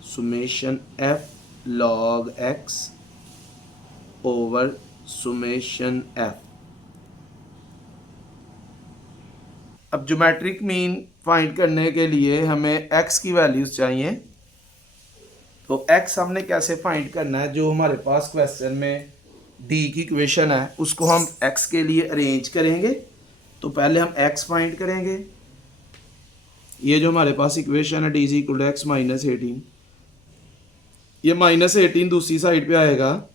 summation F log x over summation F. अब ज्योमेट्रिक मीन फाइंड करने के लिए हमें x की वैल्यूज़ चाहिए. तो x हमने कैसे फाइंड करना है? जो हमारे पास क्वेश्चन में d की इक्वेशन है उसको हम x के लिए अरेंज करेंगे. तो पहले हम x फाइंड करेंगे. ये जो हमारे पास इक्वेशन है d is equal to x minus 18, ये -18 दूसरी साइड पे आएगा.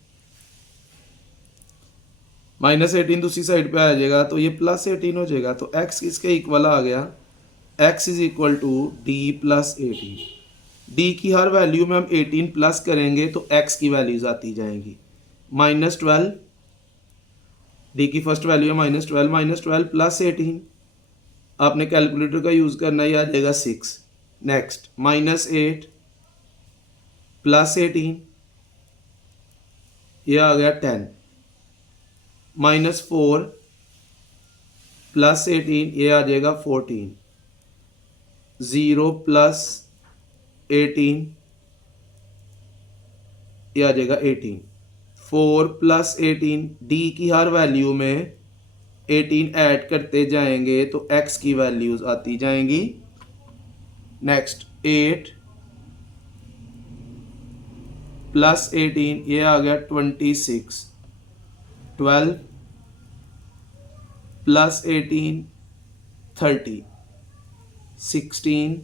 -18 दूसरी साइड पे आ जाएगा तो ये +18 हो जाएगा. तो x किसके इक्वल आ गया? x is equal to d plus 18. d की हर वैल्यू में हम 18 प्लस करेंगे तो x की वैल्यूज आती जाएंगी. -12, d की फर्स्ट वैल्यू है -12 प्लस 18. आपने कैलकुलेटर का यूज़ करना ही, आ जाएगा 6. नेक्स्ट -8 प्लस 18, ये आ गया 10. -4 + 18 ये आ जाएगा 14, 0 + 18 ये आ जाएगा 18, 4 + 18 डी की हर वैल्यू में 18 ऐड करते जाएंगे तो x की वैल्यूज आती जाएंगी। नेक्स्ट 8 + 18 ये आ गया 26, 12 + 18 30, 16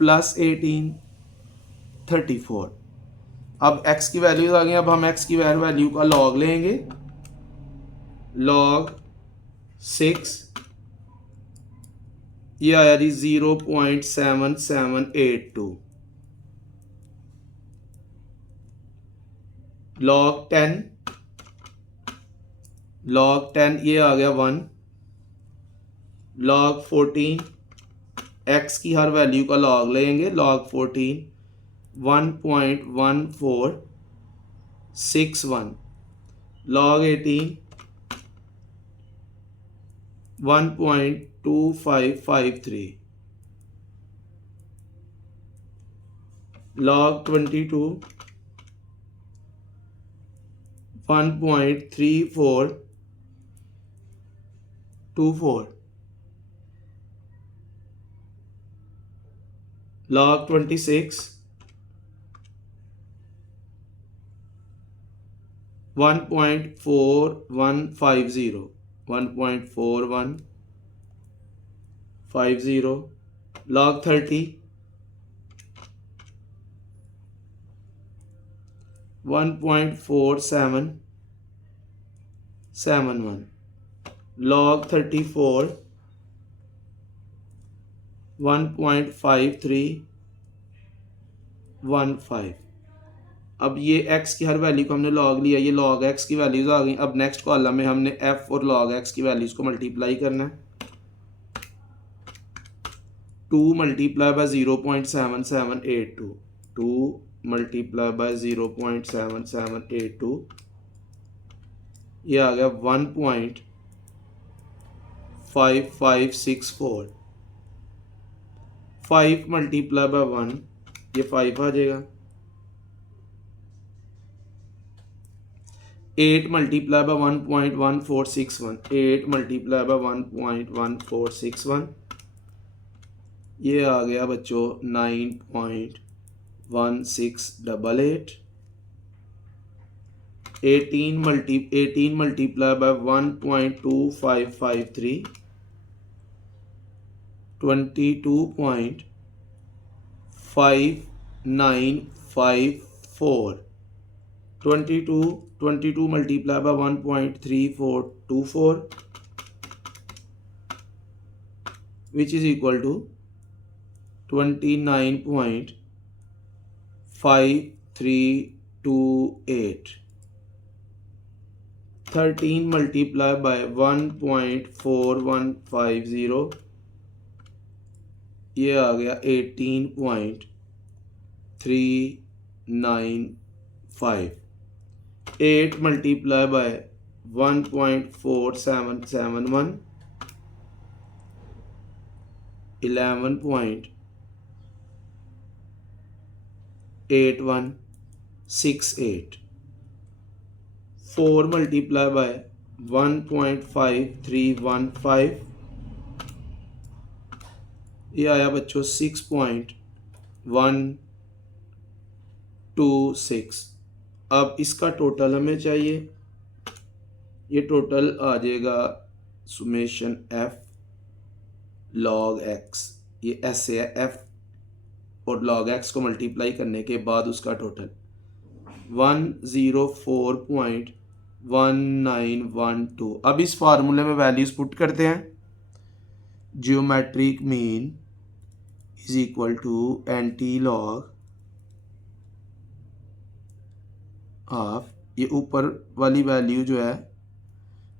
+ 18 34। अब x की वैल्यूज आ गई। अब हम x की वैल्यू का लॉग लेंगे। log 6 ये आया जी 0.7782। log 10 ये आ गया 1। log 14 x की हर वैल्यू का log लेंगे। log 14 1.1461। log 18 1.2553। log 22 1.3424। log 26 1.4150, 1.4150। log 30 1.4771। log 34 1.5315। अब ये x की हर वैल्यू को हमने log लिया, ये log x की वैल्यूज आ गई। अब नेक्स्ट कॉलम में हमने f और log x की वैल्यूज को मल्टीप्लाई करना है। 2 × 0.7782, 2 × 0.7782 ये आ गया 1.5564। 5 × 1 ये 5 आ जाएगा। 8 × 1.1461, 8 × 1.1461 ये आ गया बच्चों 9.1688। 18 × 1.2553, 22.5954। 22 × 1.3424 which is equal to 29.5328। 13 × 1.4150 ये आ गया 18.395। 8 × 1.4771 11.8168। 4 × 1.5315 ये आया बच्चों 6.126। अब इसका टोटल हमें चाहिए। ये टोटल आ जाएगा सुमेशन f log x, ये ऐसे है f और log x को मल्टीप्लाई करने के बाद उसका टोटल 104.1912। अब इस फार्मूले में वैल्यूज पुट करते हैं। Geometric mean is equal to anti log of, ये ऊपर वाली वैल्यू जो है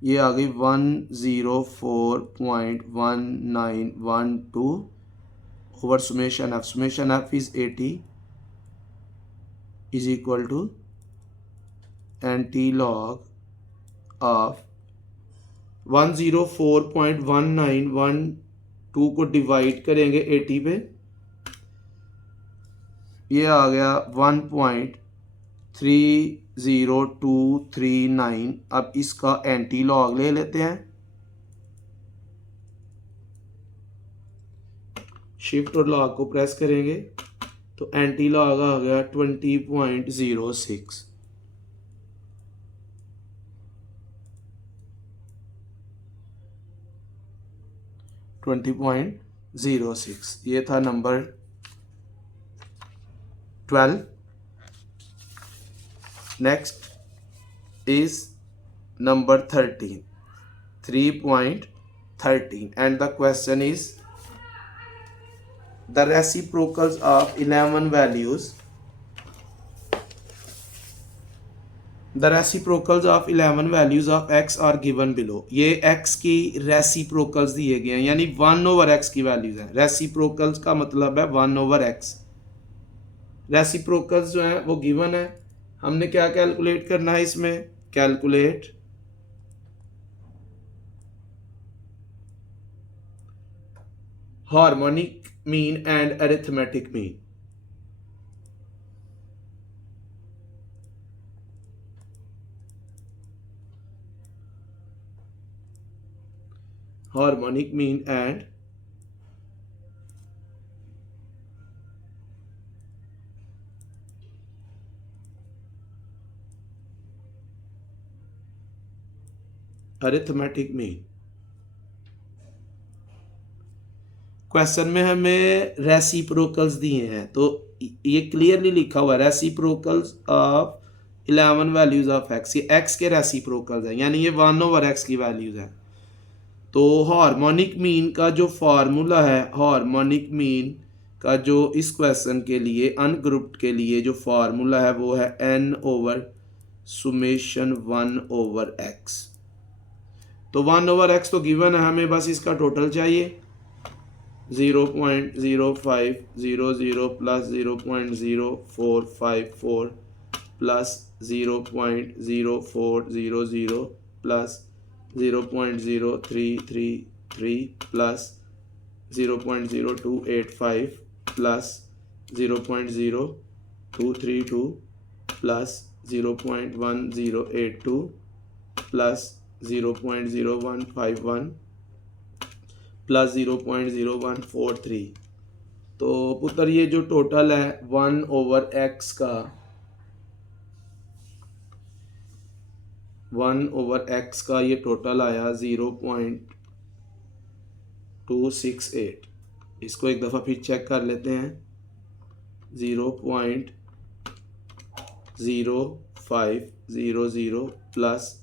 ये आ गई 104.1912 over summation F. Summation F is 80 is equal to anti log of 104.1912 को डिवाइड करेंगे 80 पे, ये आ गया 1.30239। अब इसका एंटी लॉग ले लेते हैं, शिफ्ट और लॉग को प्रेस करेंगे तो एंटी लॉग आ गया 20.06। ये था number 12। Next is number 13, 3.13, and the question is the reciprocals of 11 values. The reciprocals of 11 values of x are given below. ये x की reciprocals दिए गए हैं, यानी 1/x की वैल्यूज हैं। reciprocals का मतलब है 1/x। reciprocals जो है वो गिवन है, हमने क्या कैलकुलेट करना है इसमें, calculate harmonic mean and arithmetic mean. Harmonic mean and arithmetic mean. Question में हमें रेसिप्रोकल्स दिए हैं, तो ये क्लियरली लिखा हुआ है reciprocals of 11 values of x. ये एक्स के रेसिप्रोकल्स हैं, यानी ये 1/x की वैल्यूज हैं। तो हार्मोनिक मीन का जो फार्मूला है, हार्मोनिक मीन का जो इस क्वेश्चन के लिए अनग्रुप्ड के लिए जो फार्मूला है वो है n/summation 1/x। तो 1/x तो गिवन है, हमें बस इसका टोटल चाहिए। 0.0500 plus 0.0454 plus 0.0400 plus 0.0333 plus 0.0285 plus 0.0232 plus 0.1082 plus 0.0151 plus 0.0143। तो पुत्र ये जो टोटल है 1/x का, 1/x का ये टोटल आया 0.268। इसको एक दफ़ा फिर चेक कर लेते हैं। 0.0500 plus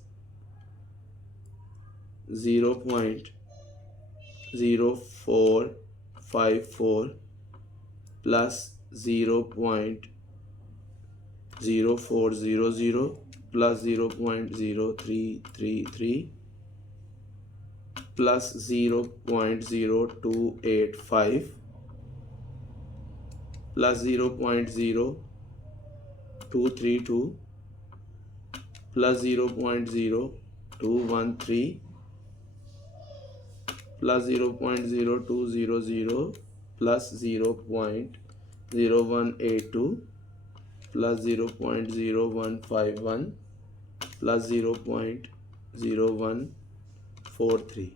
0.0454 plus 0.0400 plus 0.0333 plus 0.0285 plus 0.0232 plus 0.0213 plus 0.0200 plus 0.0182 plus 0.0151 plus 0.0143।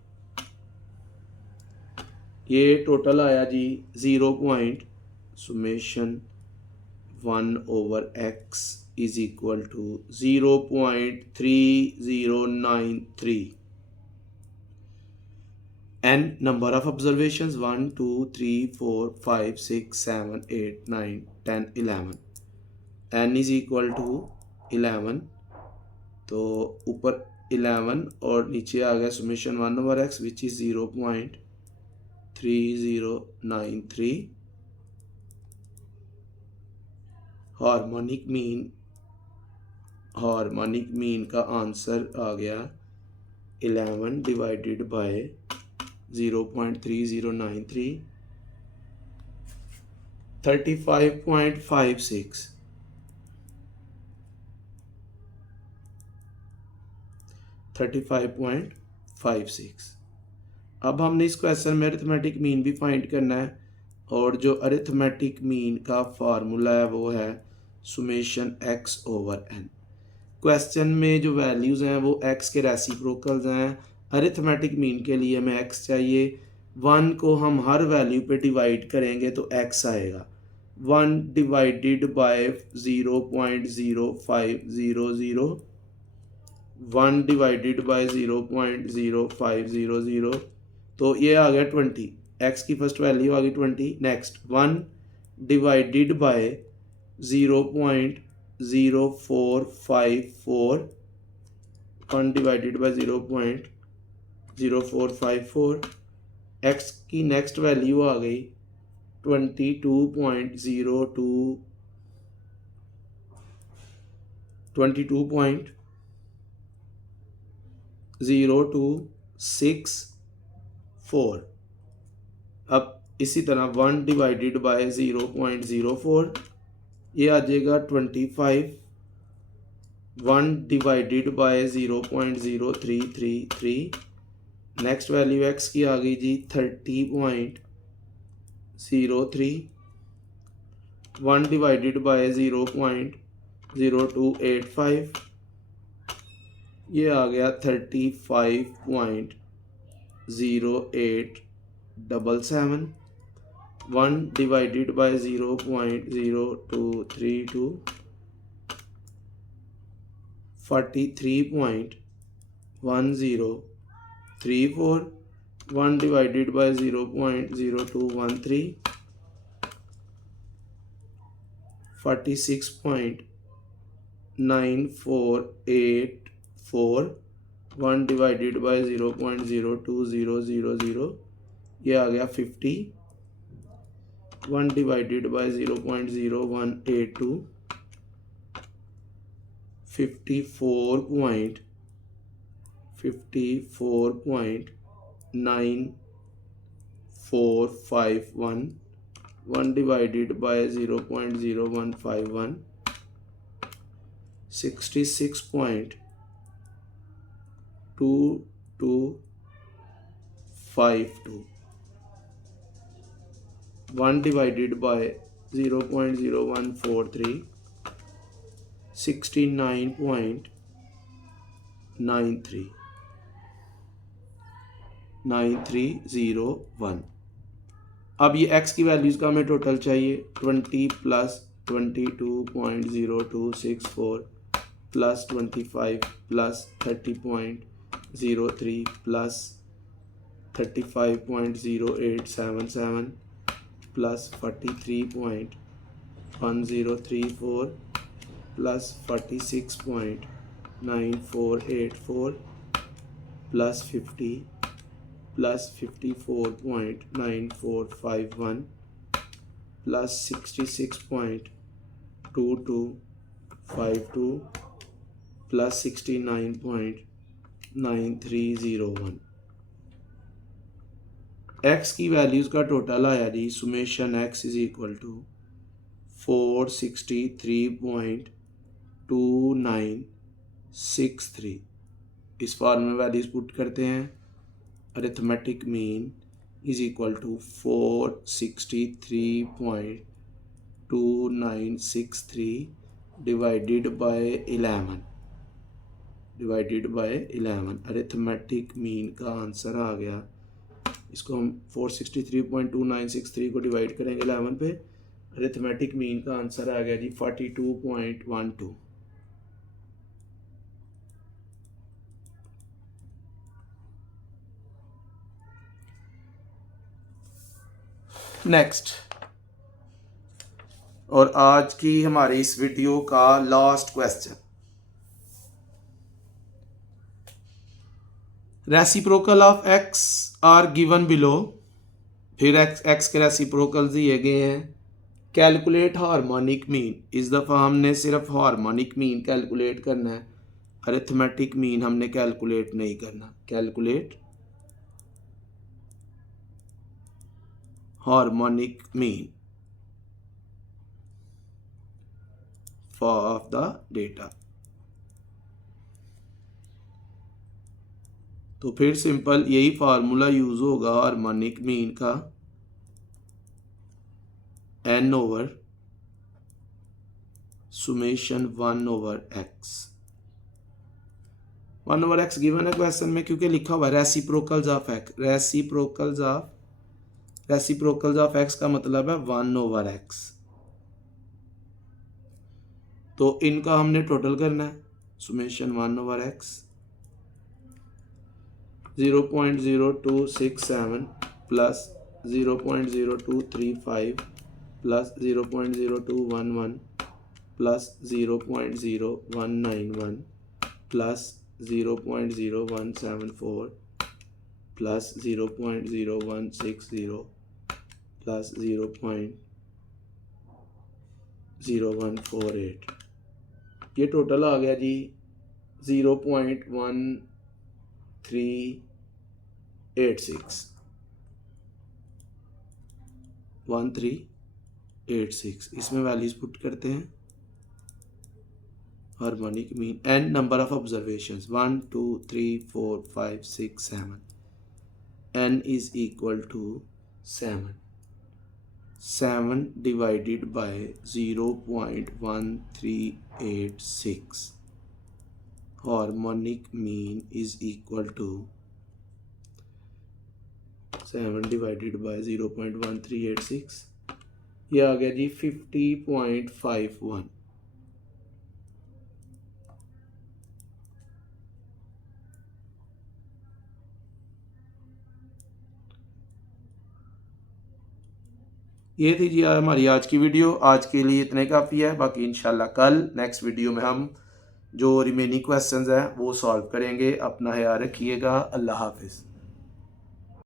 ये टोटल आया जी 0.1/x is equal to 0.3093। n number of observations 1 2 3 4 5 6 7 8 9 10 11। n is equal to 11, तो ऊपर 11 और नीचे आ गया summation 1/x which is 0.3093। Harmonic mean का आंसर आ गया 11 डिवाइडेड बाय 0.3093, 35.56। 35.56। अब हमने इस क्वेश्चन में अरिथमेटिक मीन भी फाइंड करना है, और जो अरिथमेटिक मीन का फार्मूला है वो है summation x over n। Question में जो वैल्यूज़ हैं वो x के रेसिप्रोकल्स हैं। अरिथमेटिक मीन के लिए हमें x चाहिए। 1 को हम हर वैल्यू पे डिवाइड करेंगे तो x आएगा। 1 डिवाइडेड बाय 0.0500, 1 डिवाइडेड बाय 0.0500, तो ये आ गया 20। x की फर्स्ट वैल्यू आ गई 20। Next 1 divided bye 0.0454, 1 divided bye 0.0454, x की नेक्स्ट वैल्यू आ गई 22.0264। अब इसी तरह 1 डिवाइडेड बाय 0.04, ये आ जाएगा 25। 1 divided bye 0.0333, next value x की आ गई जी 30.03। 1 डिवाइडेड बाय 0.0285, ये आ गया 35.0877। 1 divided bye 0.0232, 43.1034। 1 divided bye 0.0213, 46.9484। 1 divided bye 0.0200, ये आ गया 50। 1 divided bye 0.0182, 54.9451। 1 divided bye 0.0151, 66.2252। 1 divided bye 0.0143, 69.9301। अब ये x की वैल्यूज़ का हमें टोटल चाहिए। 20 plus 22.0264 plus 25 plus 30.03 plus 35.0877 plus 43.1034 plus 46.9484 plus 50 plus 54.9451 plus 66.2252 plus 69.9301। x की वैल्यूज़ का टोटल आया जी summation x is equal to 463.2963। इस फॉर्म में वैल्यूज़ पुट करते हैं। Arithmetic mean is equal to 463.2963 divided by 11। Arithmetic mean का आंसर आ गया। इसको हम 463.2963 को डिवाइड करेंगे 11 पे, अरिथमेटिक मीन का आंसर आ गया जी 42.12। नेक्स्ट, और आज की हमारी इस वीडियो का last question, reciprocal of x are given below. फिर x के रेसिप्रोकल दिए गए हैं। Calculate harmonic mean. इस दफ़ा हमने सिर्फ हार्मोनिक मीन कैलकुलेट करना है, अरिथमेटिक मीन हमने कैलकुलेट नहीं करना। Calculate harmonic mean of the data. तो फिर सिंपल यही फार्मूला यूज़ होगा हार्मोनिक मीन का, n over summation 1/x। 1/x given है क्वेश्चन में, क्योंकि लिखा हुआ है reciprocals of x। Reciprocals of x का मतलब है 1/x। तो इनका हमने टोटल करना है, summation 1/x 0.0267 plus 0.0235 plus 0.0211 plus 0.0191 plus 0.0174 plus 0.0160 plus 0.0148। ये टोटल आ गया जी 0.1386। इसमें वैल्यूज पुट करते हैं। Harmonic mean n number of observations 1 2 3 4 5 6 7, n is equal to 7 divided by 0.1386। Harmonic mean is equal to 7 divided by 0.1386, ये आ गया जी 50.51। ये थी जी हमारी आज की वीडियो। आज के लिए इतने काफ़ी है, बाकी इंशाल्लाह कल नेक्स्ट वीडियो में हम जो रिमेनिंग क्वेश्चंस हैं वो सॉल्व करेंगे। अपना ख्याल रखिएगा। अल्लाह हाफिज़।